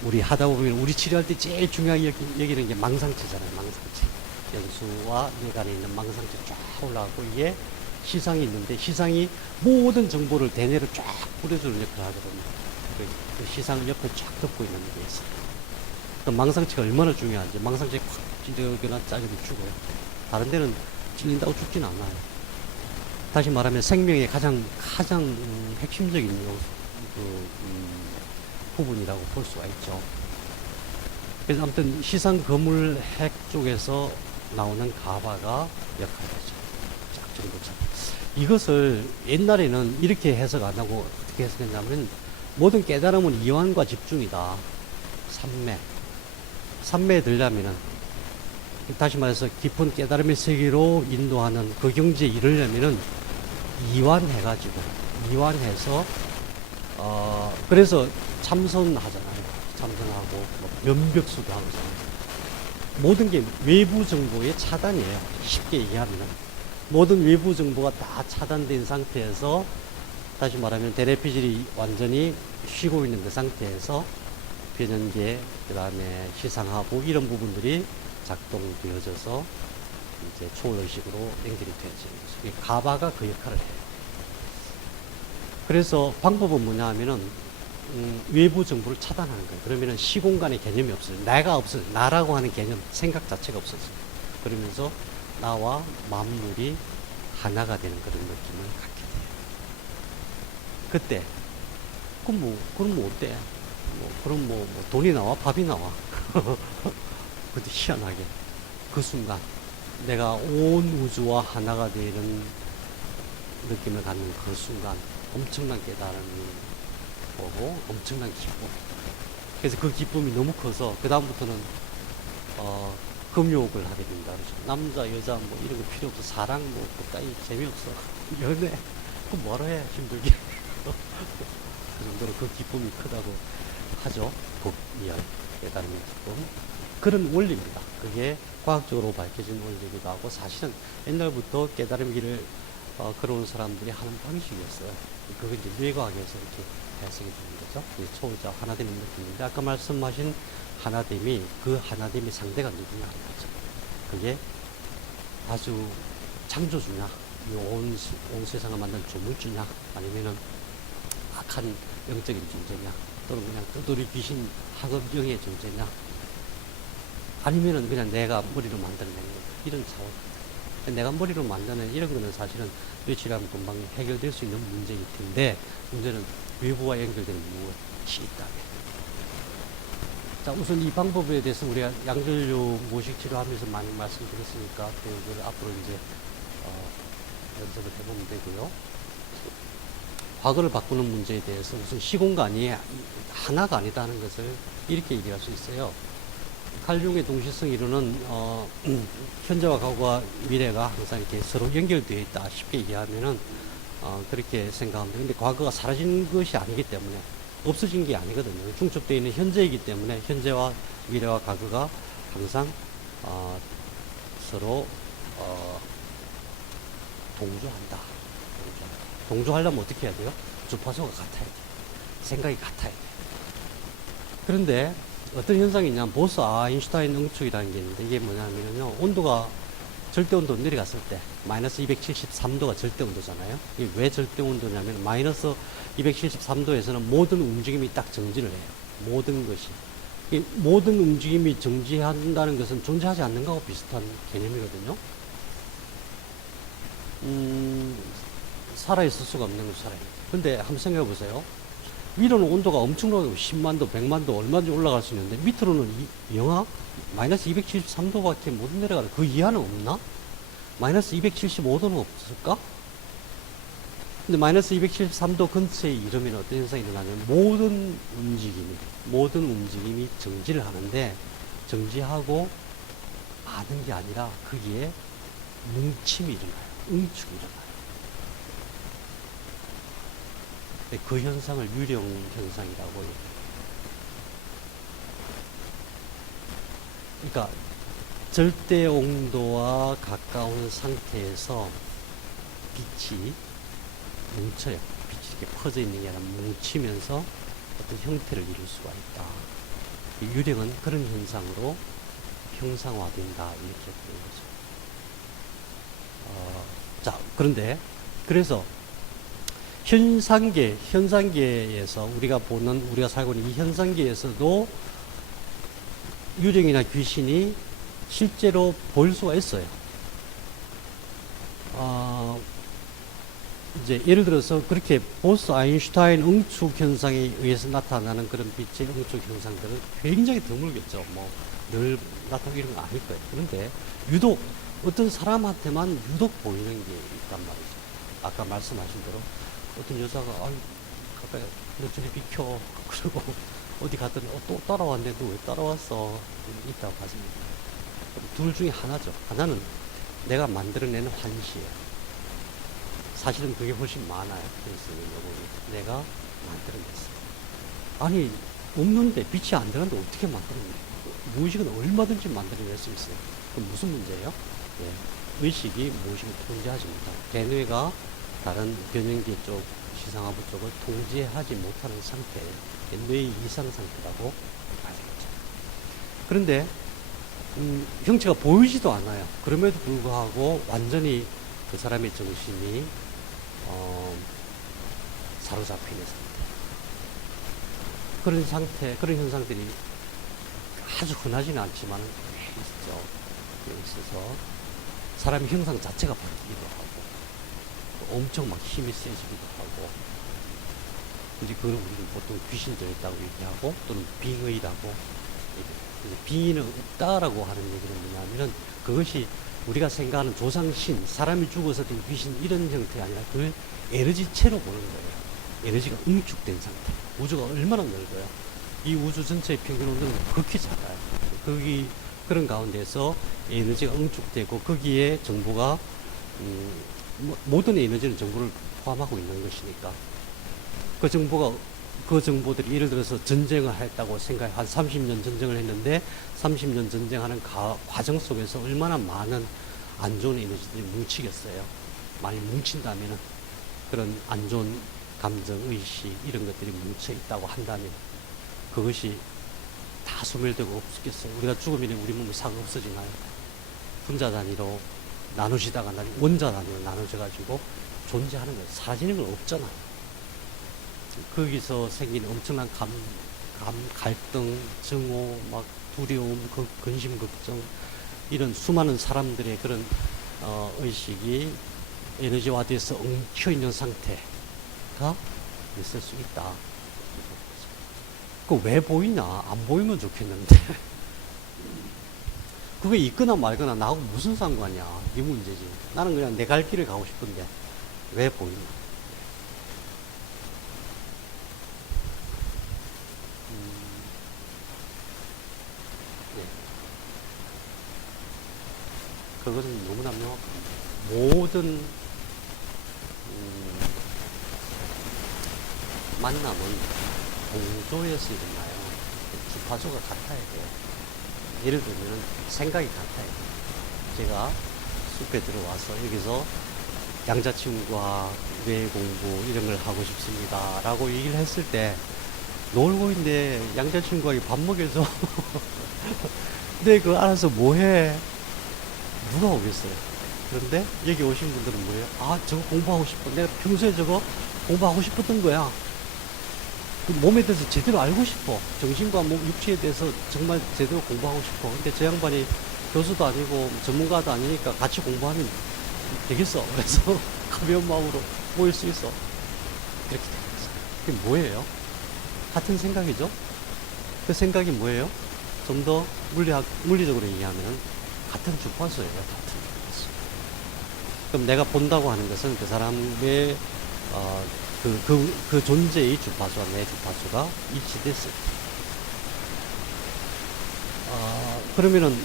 우리 하다 보면 우리 치료할 때 제일 중요하게 여기는 게 망상체잖아요. 망상체. 연수와 뇌간에 있는 망상체 쫙 올라가고 이게 시상이 있는데 시상이 모든 정보를 대뇌로 쫙 뿌려주는 역할을 하거든요. 그 시상 옆에 쫙 덮고 있는 게 있어요. 그 망상체가 얼마나 중요한지 망상체에 콱 찔리거나 짜리면 죽어요. 다른 데는 찔린다고 죽진 않아요. 다시 말하면 생명의 가장 핵심적인 부분이라고 볼 수가 있죠. 그래서 아무튼 시상거물핵 쪽에서 나오는 가바가 역할을 하죠. 쫙 정도처럼. 이것을 옛날에는 이렇게 해석 안 하고 어떻게 해석했냐면 모든 깨달음은 이완과 집중이다. 삼매에 들려면은 다시 말해서 깊은 깨달음의 세계로 인도하는 그 경지에 이르려면은 이완해서 그래서 참선하잖아요. 참선하고 뭐 면벽수도 하잖아요. 모든 게 외부 정보의 차단이에요. 쉽게 얘기하면 모든 외부 정보가 다 차단된 상태에서 다시 말하면 대뇌피질이 완전히 쉬고 있는 그 상태에서 변연계 그 다음에 시상하부 이런 부분들이 작동되어져서 이제 초월의식으로 연결이 되어지는 거죠. 가바가 그 역할을 해요. 그래서 방법은 뭐냐 하면은 외부 정보를 차단하는 거예요. 그러면은 시공간의 개념이 없어요. 내가 없어요. 나라고 하는 개념, 생각 자체가 없어져요. 그러면서 나와 만물이 하나가 되는 그런 느낌을 갖게 돼요. 그때 그럼 뭐 어때? 그럼 돈이 나와? 밥이 나와? 근데 희한하게 그 순간 내가 온 우주와 하나가 되는 느낌을 갖는 그 순간 엄청난 깨달음이 오고 엄청난 기쁨. 그래서 그 기쁨이 너무 커서 그 다음부터는 금욕을 하게 된다 그러죠. 남자 여자 뭐 이런 거 필요 없어. 사랑 뭐 그따위 재미없어. 연애 그 뭐라 해 힘들게. 그 정도로 그 기쁨이 크다고 하죠. 복이열 깨달음의 기쁨. 그런 원리입니다. 그게 과학적으로 밝혀진 원리이기도 하고 사실은 옛날부터 깨달음의 길을 걸어온 사람들이 하는 방식이었어요. 그게 이제 뇌과학에서 이렇게 해석이 되는 거죠. 초자 하나됨의 느낌인데 아까 말씀하신 하나됨이 그 하나됨의 상대가 누구냐 하는 거죠. 그게 아주 창조주냐, 온 세상을 만든 조물주냐, 아니면은 악한 영적인 존재냐, 또는 그냥 뜨돌이 귀신 학업영의 존재냐, 아니면은 그냥 내가 머리로 만들어낸 거 이런 차원. 내가 머리로 만드는 이런 거는 사실은 며칠하면 금방 해결될 수 있는 문제일 텐데 문제는 외부와 연결되는 무엇이 있다면. 자, 우선 이 방법에 대해서 우리가 양전류 모식 치료하면서 많이 말씀드렸으니까 그걸 앞으로 이제 연습을 해보면 되고요. 과거를 바꾸는 문제에 대해서 무슨 시공간이 하나가 아니다는 것을 이렇게 얘기할 수 있어요. 칼융의 동시성 이론은 현재와 과거와 미래가 항상 이렇게 서로 연결되어 있다 쉽게 얘기하면은 그렇게 생각합니다. 근데 과거가 사라진 것이 아니기 때문에 없어진 게 아니거든요. 중첩되어 있는 현재이기 때문에 현재와 미래와 과거가 항상 서로 동조한다. 동조하려면 어떻게 해야 돼요? 주파수가 같아야 돼요. 생각이 같아야 돼요. 그런데 어떤 현상이냐, 보스 아인슈타인 응축이라는 게 있는데 이게 뭐냐면요, 온도가 절대 온도 내려갔을 때 마이너스 273도가 절대 온도잖아요. 이게 왜 절대 온도냐면 마이너스 273도에서는 모든 움직임이 딱 정지를 해요. 모든 것이. 이 모든 움직임이 정지한다는 것은 존재하지 않는 것과 비슷한 개념이거든요. 살아있을 수가 없는 건 살아요. 근데 한번 생각해 보세요. 위로는 온도가 엄청나게 10만도, 100만도 얼마든지 올라갈 수 있는데 밑으로는 영하 마이너스 273도밖에 못 내려가는 그 이하는 없나? 마이너스 275도는 없을까? 근데 마이너스 273도 근처에 이르면 어떤 현상이 일어나냐면 모든 움직임이 정지를 하는데 정지하고 아는 게 아니라 거기에 뭉침이 일어나요. 응축이 일어나요. 그 현상을 유령 현상이라고 해요. 그러니까 절대 온도와 가까운 상태에서 빛이 뭉쳐요. 빛이 이렇게 퍼져 있는 게 아니라 뭉치면서 어떤 형태를 이룰 수가 있다. 유령은 그런 현상으로 형상화된다. 이렇게 되는 거죠. 자, 그래서 현상계에서 우리가 살고 있는 이 현상계에서도 유령이나 귀신이 실제로 볼 수가 있어요. 이제 예를 들어서 그렇게 보스 아인슈타인 응축 현상에 의해서 나타나는 그런 빛의 응축 현상들은 굉장히 드물겠죠. 늘 나타나고 이런 거 아닐 거예요. 그런데 유독 어떤 사람한테만 유독 보이는 게 있단 말이죠. 아까 말씀하신 대로 어떤 여자가 가까이 너 저리 비켜 그리고 어디 갔더니 또 따라왔네. 너 왜 따라왔어? 있다고 하십니다. 둘 중에 하나죠. 하나는 내가 만들어내는 환시예요. 사실은 그게 훨씬 많아요. 그래서 내가 만들어냈어. 아니 없는데 빛이 안 들어가는데 어떻게 만들어내? 무의식은 얼마든지 만들어낼 수 있어요. 그럼 무슨 문제예요? 예, 의식이 무의식을 통제하지 못하고 대뇌가 다른 변형계 쪽, 시상하부 쪽을 통제하지 못하는 상태예요. 뇌의 이상 상태라고 봐야 되겠죠. 그런데 형체가 보이지도 않아요. 그럼에도 불구하고 완전히 그 사람의 정신이 사로잡혀 있는 상태. 그런 상태, 그런 현상들이 아주 흔하지는 않지만 있죠. 있어서 사람의 형상 자체가 바뀌기도 하고 엄청 막 힘이 세지기도 하고 이제 그걸 우리는 보통 귀신 들었다고 얘기하고 또는 빙의라고 얘기해요. 빙의는 없다라고 하는 얘기는 뭐냐면은 그것이 우리가 생각하는 조상신, 사람이 죽어서 된 귀신 이런 형태가 아니라 그걸 에너지체로 보는 거예요. 에너지가 응축된 상태. 우주가 얼마나 넓어요. 이 우주 전체의 평균 온도는 극히 작아요. 거기 그런 가운데서 에너지가 응축되고 거기에 정보가 모든 에너지는 정보를 포함하고 있는 것이니까 그 정보들이 예를 들어서 전쟁을 했다고 생각해 한 30년 전쟁을 했는데 30년 전쟁하는 과정 속에서 얼마나 많은 안 좋은 에너지들이 뭉치겠어요. 많이 뭉친다면은 그런 안 좋은 감정, 의식 이런 것들이 뭉쳐 있다고 한다면 그것이 다 소멸되고 없겠어요. 우리가 죽으면 우리 몸에 사가 없어지나요? 분자 단위로 나누시다가 원자 단위로 나눠져가지고 존재하는 거예요. 사라지는 건 없잖아요. 거기서 생기는 엄청난 갈등, 증오, 막 두려움, 근심, 걱정 이런 수많은 사람들의 그런 의식이 에너지화돼서 엉켜 있는 상태가 있을 수 있다. 그 왜 보이냐? 안 보이면 좋겠는데. 그게 있거나 말거나 나하고 무슨 상관이야? 이 문제지. 나는 그냥 내 갈 길을 가고 싶은데 왜 보이냐? 네. 그것은 너무나 명확합니다. 모든 만남은 공조에서 일어나요. 주파수가 같아야 돼요. 예를 들면 생각이 같아야 돼요. 제가 숲에 들어와서 여기서 양자친구와 뇌 공부 이런 걸 하고 싶습니다 라고 얘기를 했을 때 놀고 있는데 양자친구가 밥 먹여서 근데 그거 알아서 뭐해? 누가 오겠어요? 그런데 여기 오신 분들은 뭐예요? 아, 저거 공부하고 싶어. 내가 평소에 저거 공부하고 싶었던 거야. 몸에 대해서 제대로 알고 싶어. 정신과 육체에 대해서 정말 제대로 공부하고 싶어. 근데 저 양반이 교수도 아니고 전문가도 아니니까 같이 공부하면 되겠어. 그래서 가벼운 마음으로 모일 수 있어. 이렇게 되겠어. 그게 뭐예요? 같은 생각이죠? 그 생각이 뭐예요? 좀 더 물리적으로 얘기하면 같은 주파수예요. 같은 주파수. 그럼 내가 본다고 하는 것은 그 사람의 그 존재의 주파수와 내 주파수가 일치됐을 때. 그러면은,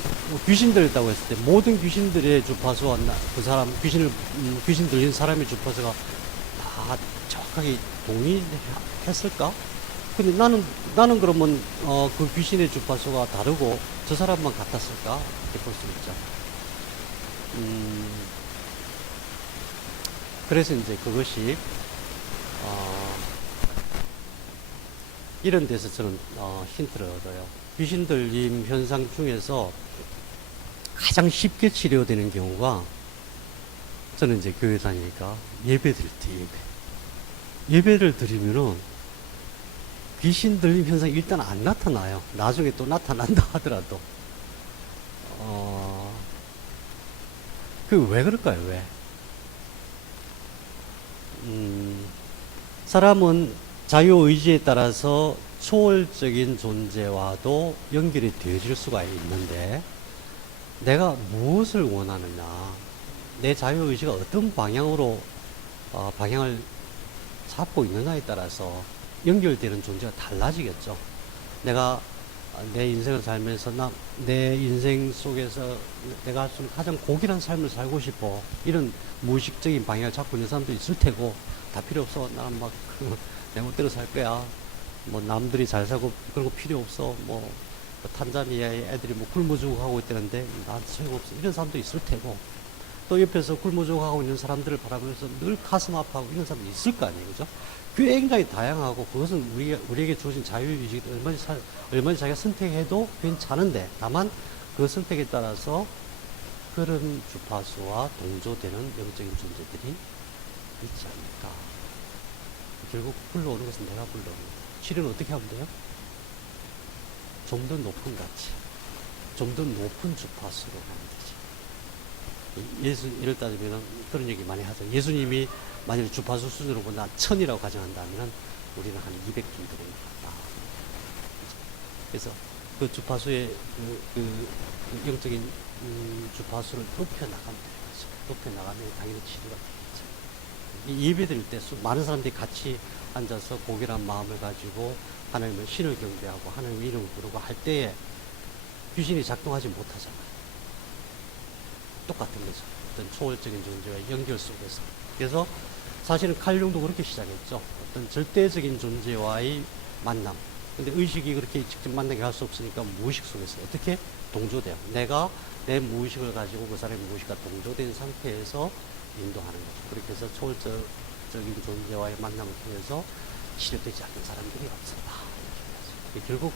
귀신 들렸다고 했을 때, 모든 귀신들의 주파수와 그 사람, 귀신 들린 사람의 주파수가 다 정확하게 동일했을까? 근데 나는 그러면, 그 귀신의 주파수가 다르고, 저 사람만 같았을까? 이렇게 볼 수 있죠. 그래서 이제 그것이, 이런 데서 저는 힌트를 얻어요. 귀신 들림 현상 중에서 가장 쉽게 치료되는 경우가 저는 이제 교회 다니니까 예배 드릴 때 예배를 드리면은 귀신 들림 현상이 일단 안 나타나요. 나중에 또 나타난다 하더라도 그 왜 그럴까요? 왜? 사람은 자유의지에 따라서 초월적인 존재와도 연결이 되어질 수가 있는데 내가 무엇을 원하느냐, 내 자유의지가 어떤 방향으로 방향을 잡고 있느냐에 따라서 연결되는 존재가 달라지겠죠. 내가 내 인생을 살면서 내 인생 속에서 내가 할 수 있는 가장 고귀한 삶을 살고 싶어, 이런 무의식적인 방향을 잡고 있는 사람도 있을 테고, 다 필요 없어, 나는 막 내 멋대로 살 거야, 뭐 남들이 잘 살고 그런 거 필요 없어, 뭐 탄자니아 애들이 뭐 굶어 죽어가고 있다는데 나한테 소용없어, 이런 사람도 있을 테고, 또 옆에서 굶어 죽어가고 있는 사람들을 바라보면서 늘 가슴 아파하고 이런 사람도 있을 거 아니에요, 그죠? 굉장히 다양하고, 그것은 우리에게 주어진 자유의식이 얼마든지 자기가 선택해도 괜찮은데, 다만 그 선택에 따라서 그런 주파수와 동조되는 영적인 존재들이 있지 않을까, 이렇게 결국 불러오는 것은 내가 불러오는 거다. 치료는 어떻게 하면 돼요? 좀 더 높은 가치, 좀 더 높은 주파수로 가면 되지. 예를 따지면 그런 얘기 많이 하죠. 예수님이 만약에 주파수 수준으로 본다 1000이라고 가정한다면 우리는 한 200 정도 되는 거다. 그래서 그 주파수의 그 영적인 주파수를 높여나가면 되는 거죠. 높여나가면 당연히 치료가 되겠죠. 이 예배 드릴 때 많은 사람들이 같이 앉아서 고결한 마음을 가지고 하나님의 신을 경배하고 하나님의 이름을 부르고 할 때에 귀신이 작동하지 못하잖아요. 똑같은 거죠. 어떤 초월적인 존재와 연결 속에서. 그래서 사실은 칼융도 그렇게 시작했죠. 어떤 절대적인 존재와의 만남. 근데 의식이 그렇게 직접 만나게 할 수 없으니까 무의식 속에서 어떻게 동조돼요. 내가 내 무의식을 가지고 그 사람의 무의식과 동조된 상태에서 인도하는 거죠. 그렇게 해서 초월적인 존재와의 만남을 통해서 치료되지 않는 사람들이 없었다. 결국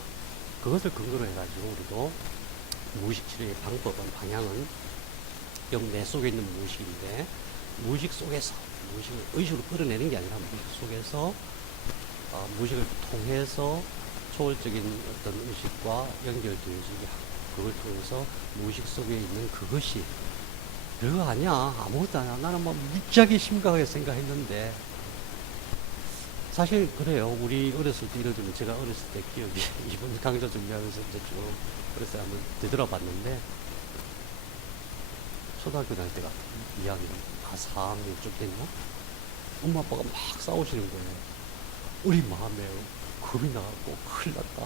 그것을 근거로 해가지고 우리도 무의식 치료의 방법은, 방향은 영 내 속에 있는 무의식인데, 무의식 속에서 무의식을 의식으로 끌어내는 게 아니라 무의식 속에서 무의식을 통해서 초월적인 어떤 의식과 연결되어지게 하고, 그걸 통해서 무의식 속에 있는 그것이 별거 아니야, 아무것도 아니야, 나는 뭐 무지하게 심각하게 생각했는데, 사실 그래요. 우리 어렸을 때, 예를 들면 제가 어렸을 때 기억이 이번 강좌 준비하면서 이제 쭉 어렸을 때 한번 되돌아봤는데, 초등학교 다닐 때가 2학년, 4학년쯤 됐나? 엄마 아빠가 막 싸우시는 거예요. 우리 마음에 겁이 나갖고 큰일 났다.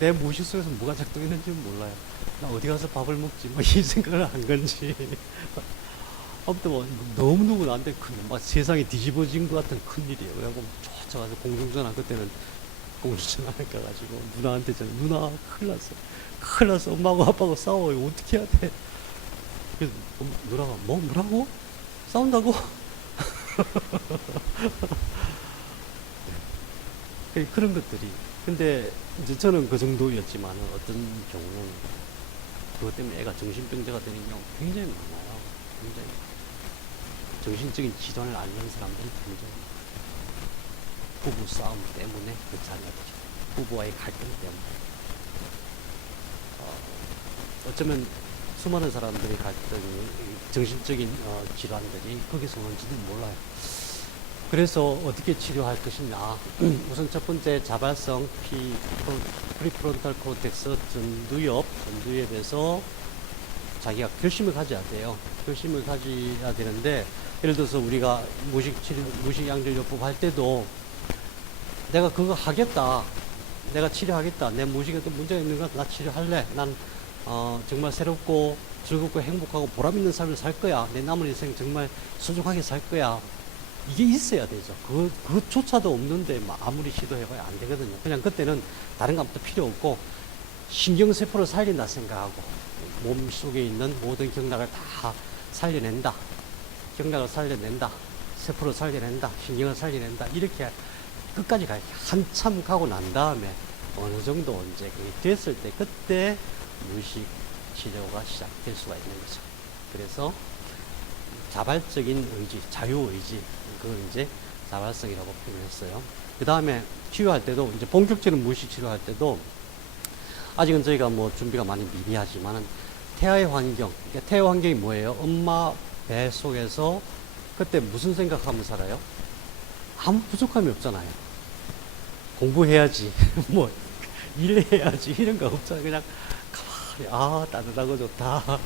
내 무의식 속에서 뭐가 작동했는지는 몰라요. 나 어디 가서 밥을 먹지, 뭐 이 생각을 한 건지. 아무튼 뭐 너무너무 나한테 막 세상이 뒤집어진 것 같은 큰일이에요. 그래갖고 쫓아가서 공중전화, 그때는 공중전화 가가지고 누나한테 전화, 누나 큰일 났어. 큰일 났어. 엄마하고 아빠하고 싸워요. 어떻게 해야 돼? 그래서 누나가 뭐라고? 싸운다고? 그런 것들이. 근데 이제 저는 그 정도였지만 어떤 경우는 그것 때문에 애가 정신병자가 되는 경우 굉장히 많아요. 굉장히. 정신적인 질환을 앓는 사람들이 굉장히 많아요. 부부 싸움 때문에 그 자녀들이. 부부와의 갈등 때문에. 어쩌면 수많은 사람들이 갈등, 정신적인 질환들이 거기서 오는지도 몰라요. 그래서 어떻게 치료할 것이냐. 우선 첫 번째, 자발성 프리프론탈 코텍스 전두엽에서 자기가 결심을 가져야 돼요. 결심을 가져야 되는데, 예를 들어서 우리가 무의식 양절요법 할 때도 내가 그거 하겠다, 내가 치료하겠다, 내 무의식에 또 문제가 있는 거 나 치료할래, 난 정말 새롭고 즐겁고 행복하고 보람 있는 삶을 살 거야, 내 남은 인생 정말 소중하게 살 거야, 이게 있어야 되죠. 그것조차도 없는데 아무리 시도해봐야 안 되거든요. 그냥 그때는 다른 거 아무것도 필요 없고 신경세포를 살린다 생각하고 몸 속에 있는 모든 경락을 다 살려낸다, 경락을 살려낸다, 세포를 살려낸다, 신경을 살려낸다, 이렇게 끝까지 가요. 한참 가고 난 다음에 어느 정도 이제 그게 됐을 때 그때 무의식 치료가 시작될 수가 있는 거죠. 그래서 자발적인 의지, 자유의지, 그걸 이제 자발성이라고 표현했어요. 그 다음에 치료할 때도, 이제 본격적인 무의식 치료할 때도 아직은 저희가 뭐 준비가 많이 미비하지만은 태아의 환경, 그러니까 태아 환경이 뭐예요? 엄마 배 속에서 그때 무슨 생각하면 살아요? 아무 부족함이 없잖아요. 공부해야지, 뭐 일해야지, 이런 거 없잖아요. 그냥 가만히, 따뜻하고 좋다.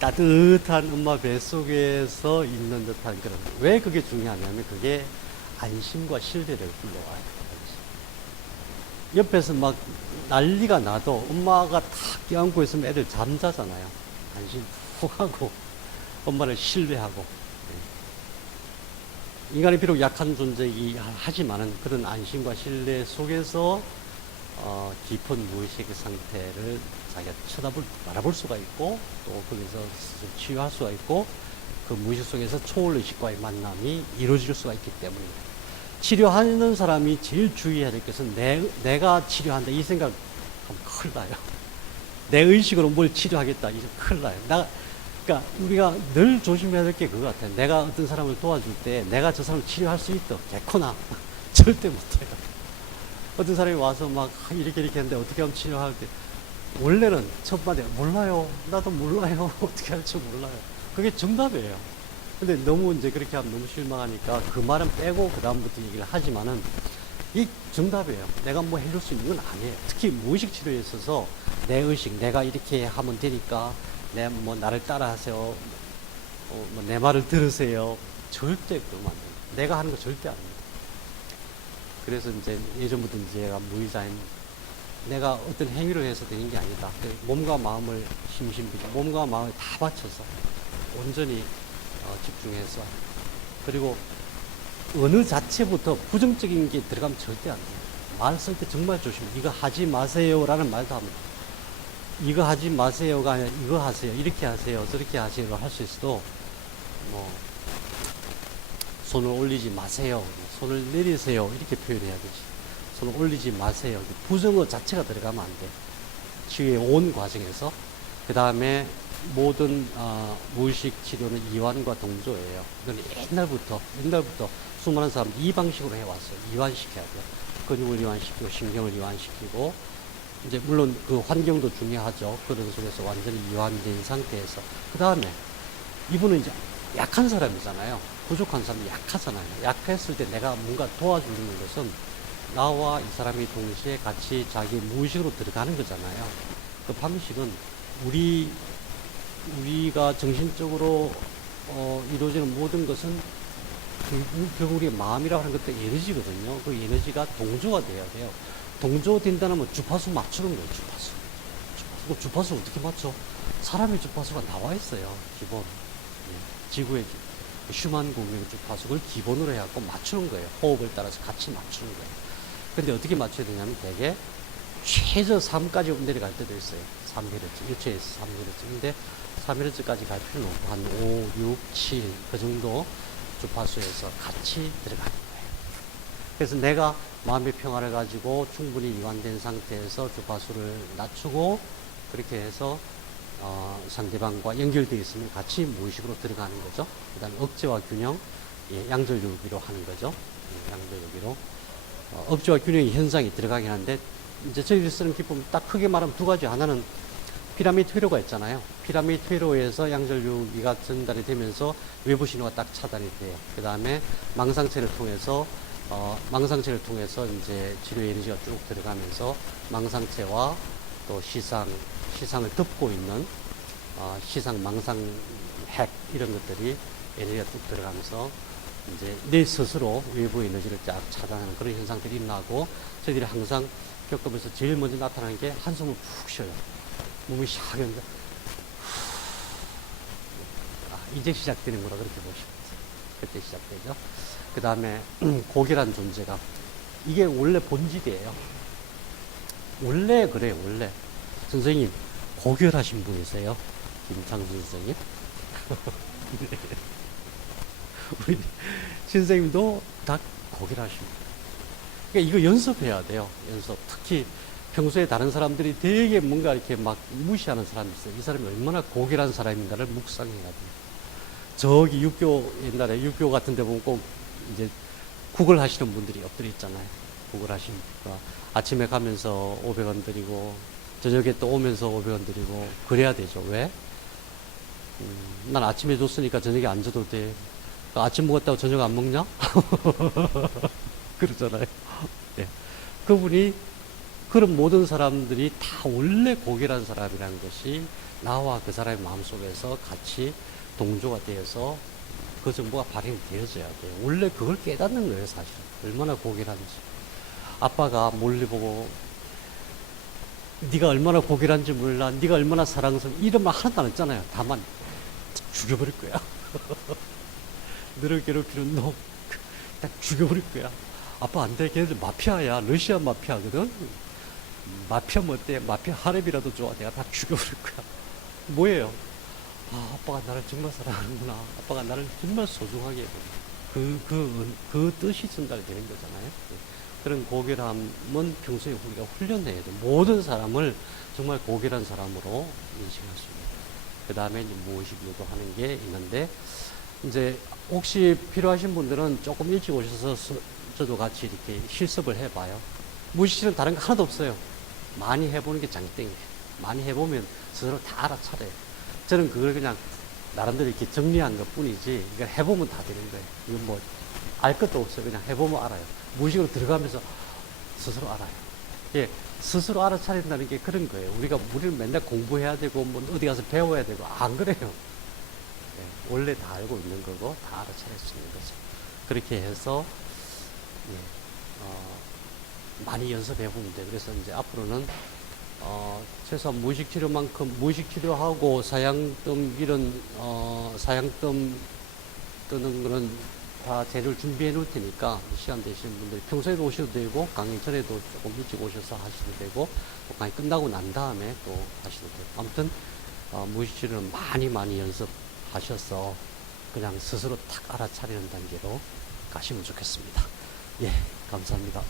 따뜻한 엄마 배 속에서 있는 듯한 그런. 왜 그게 중요하냐면 그게 안심과 신뢰를 불러와요. 옆에서 막 난리가 나도 엄마가 탁 껴안고 있으면 애들 잠자잖아요. 안심 푹 하고 엄마를 신뢰하고. 인간이 비록 약한 존재이긴 하지만은 그런 안심과 신뢰 속에서 깊은 무의식 상태를 자기가 바라볼 수가 있고, 또 거기서 치유할 수가 있고, 그 무의식 속에서 초월의식과의 만남이 이루어질 수가 있기 때문입니다. 치료하는 사람이 제일 주의해야 될 것은 내가 치료한다 이 생각하면 큰일 나요. 내 의식으로 뭘 치료하겠다 이제 큰일 나요. 그러니까 우리가 늘 조심해야 될 게 그거 같아요. 내가 어떤 사람을 도와줄 때 내가 저 사람을 치료할 수 있다. 개코나. 절대 못해요. 어떤 사람이 와서 막 이렇게 했는데 어떻게 하면 치료할게. 원래는 첫 마디 몰라요. 나도 몰라요. 어떻게 할지 몰라요. 그게 정답이에요. 근데 너무 이제 그렇게 하면 너무 실망하니까 그 말은 빼고 그 다음부터 얘기를 하지만은 이 정답이에요. 내가 뭐 해줄 수 있는 건 아니에요. 특히 무의식 치료에 있어서 내 의식, 내가 이렇게 하면 되니까 내 뭐 나를 따라하세요. 뭐 내 말을 들으세요. 절대 그러면 안 돼요. 내가 하는 거 절대 아닙니다. 그래서 이제 예전부터 이제 제가 무의자인 내가 어떤 행위를 해서 되는 게 아니다. 몸과 마음을 심신비고 몸과 마음을 다 바쳐서 온전히 집중해서 그리고 어느 자체부터 부정적인 게 들어가면 절대 안 돼요. 말 쓸 때 정말 조심해요. 이거 하지 마세요라는 말도 합니다. 이거 하지 마세요가 아니라 이거 하세요. 이렇게 하세요. 저렇게 하세요를 할 수 있어도 뭐 손을 올리지 마세요. 손을 내리세요. 이렇게 표현해야 되지. 손을 올리지 마세요. 부정어 자체가 들어가면 안 돼. 치유의 온 과정에서. 그 다음에 모든 무의식 치료는 이완과 동조예요. 이건 옛날부터 수많은 사람들이 이 방식으로 해왔어요. 이완시켜야 돼요. 근육을 이완시키고 신경을 이완시키고 이제 물론 그 환경도 중요하죠. 그런 속에서 완전히 이완된 상태에서 그 다음에 이분은 이제 약한 사람이잖아요. 부족한 사람이 약하잖아요. 약했을 때 내가 뭔가 도와주는 것은 나와 이 사람이 동시에 같이 자기 무의식으로 들어가는 거잖아요. 그 방식은 우리가 정신적으로 이루어지는 모든 것은 결국 우리의 마음이라고 하는 것도 에너지거든요. 그 에너지가 동조가 돼야 돼요. 동조된다면 주파수 맞추는 거예요. 주파수 어떻게 맞춰? 사람의 주파수가 나와 있어요. 기본. 지구의 슈만 공명의 주파수를 기본으로 해갖고 맞추는 거예요. 호흡을 따라서 같이 맞추는 거예요. 근데 어떻게 맞춰야 되냐면 되게 최저 3까지 내려갈 때도 있어요. 3Hz, 1초에서 3Hz. 근데 3Hz까지 갈 필요는 없고 한 5, 6, 7 그 정도 주파수에서 같이 들어가는 거예요. 그래서 내가 마음의 평화를 가지고 충분히 이완된 상태에서 주파수를 낮추고 그렇게 해서 상대방과 연결되어 있으면 같이 무의식으로 들어가는 거죠. 그 다음에 억제와 균형, 양절유기로 하는 거죠. 양절유기로. 억제와 균형의 현상이 들어가긴 하는데, 이제 저희들이 쓰는 기법은 딱 크게 말하면 두 가지. 하나는 피라미드 회로가 있잖아요. 피라미드 회로에서 양절유기가 전달이 되면서 외부 신호가 딱 차단이 돼요. 그 다음에 망상체를 통해서 이제 치료 에너지가 쭉 들어가면서 망상체와 또 시상을 덮고 있는 시상, 망상, 핵 이런 것들이 에너지가 쭉 들어가면서 이제 내 스스로 외부 에너지를 쫙 차단하는 그런 현상들이 일어나고 저희들이 항상 겪으면서 제일 먼저 나타나는 게 한숨을 푹 쉬어요. 몸이 샤하는데 이제 시작되는구나 그렇게 보시면 돼요. 그때 시작되죠. 그 다음에 고결한 존재감. 이게 원래 본질이에요. 원래 그래요. 원래 선생님 고결하신 분이세요? 김창수 선생님? 우리 선생님도 다 고결하신 분. 그러니까 이거 연습해야 돼요. 연습. 특히 평소에 다른 사람들이 되게 뭔가 이렇게 막 무시하는 사람이 있어요. 이 사람이 얼마나 고결한 사람인가를 묵상해야 돼요. 저기 옛날에 육교 같은 데 보면 꼭 이제 국을 하시는 분들이 엎드려 있잖아요. 국을 하시니까 아침에 가면서 500원 드리고 저녁에 또 오면서 500원 드리고 그래야 되죠. 왜? 난 아침에 줬으니까 저녁에 안 줘도 돼. 아침 먹었다고 저녁 안 먹냐? 그러잖아요. 네. 그분이 그런 모든 사람들이 다 원래 고결한 사람이라는 것이 나와 그 사람의 마음속에서 같이 동조가 되어서 그 정보가 발현이 되어져야 돼요. 원래 그걸 깨닫는 거예요, 사실. 얼마나 고결한지. 아빠가 몰래 보고 네가 얼마나 고결한지 몰라, 네가 얼마나 사랑스러워 이런 말 하나도 안 했잖아요. 다만 죽여버릴 거야. 너를 괴롭히는 놈 딱 죽여버릴 거야. 아빠 안 돼. 걔네들 마피아야. 러시아 마피아거든. 마피아면 어때? 마피아 하랩이라도 좋아. 내가 다 죽여버릴 거야. 뭐예요? 아빠가 나를 정말 사랑하는구나. 아빠가 나를 정말 소중하게 해. 그 뜻이 전달이 되는 거잖아요. 그런 고결함은 평소에 우리가 훈련해야 돼. 모든 사람을 정말 고결한 사람으로 인식할 수 있는. 그 다음에 이제 무의식 유도하는 게 있는데, 이제 혹시 필요하신 분들은 조금 일찍 오셔서 저도 같이 이렇게 실습을 해봐요. 무의식은 다른 거 하나도 없어요. 많이 해보는 게 장땡이에요. 많이 해보면 스스로 다 알아차려요. 저는 그걸 그냥 나름대로 이렇게 정리한 것 뿐이지, 이걸 해보면 다 되는 거예요. 이건 뭐, 알 것도 없어요. 그냥 해보면 알아요. 무의식으로 들어가면서 스스로 알아요. 예, 스스로 알아차린다는 게 그런 거예요. 우리는 맨날 공부해야 되고, 뭐 어디 가서 배워야 되고, 안 그래요. 예, 원래 다 알고 있는 거고, 다 알아차릴 수 있는 거죠. 그렇게 해서, 예, 많이 연습해 보면 돼요. 그래서 이제 앞으로는, 최소한 무의식 치료만큼, 무의식 치료하고 사양뜸 이런, 사양뜸 뜨는 거는 다 재료를 준비해 놓을 테니까 시간 되시는 분들 평소에도 오셔도 되고 강의 전에도 조금 일찍 오셔서 하셔도 되고 또 강의 끝나고 난 다음에 또 하셔도 되고 아무튼 무의식 치료는 많이 연습하셔서 그냥 스스로 탁 알아차리는 단계로 가시면 좋겠습니다. 예, 감사합니다.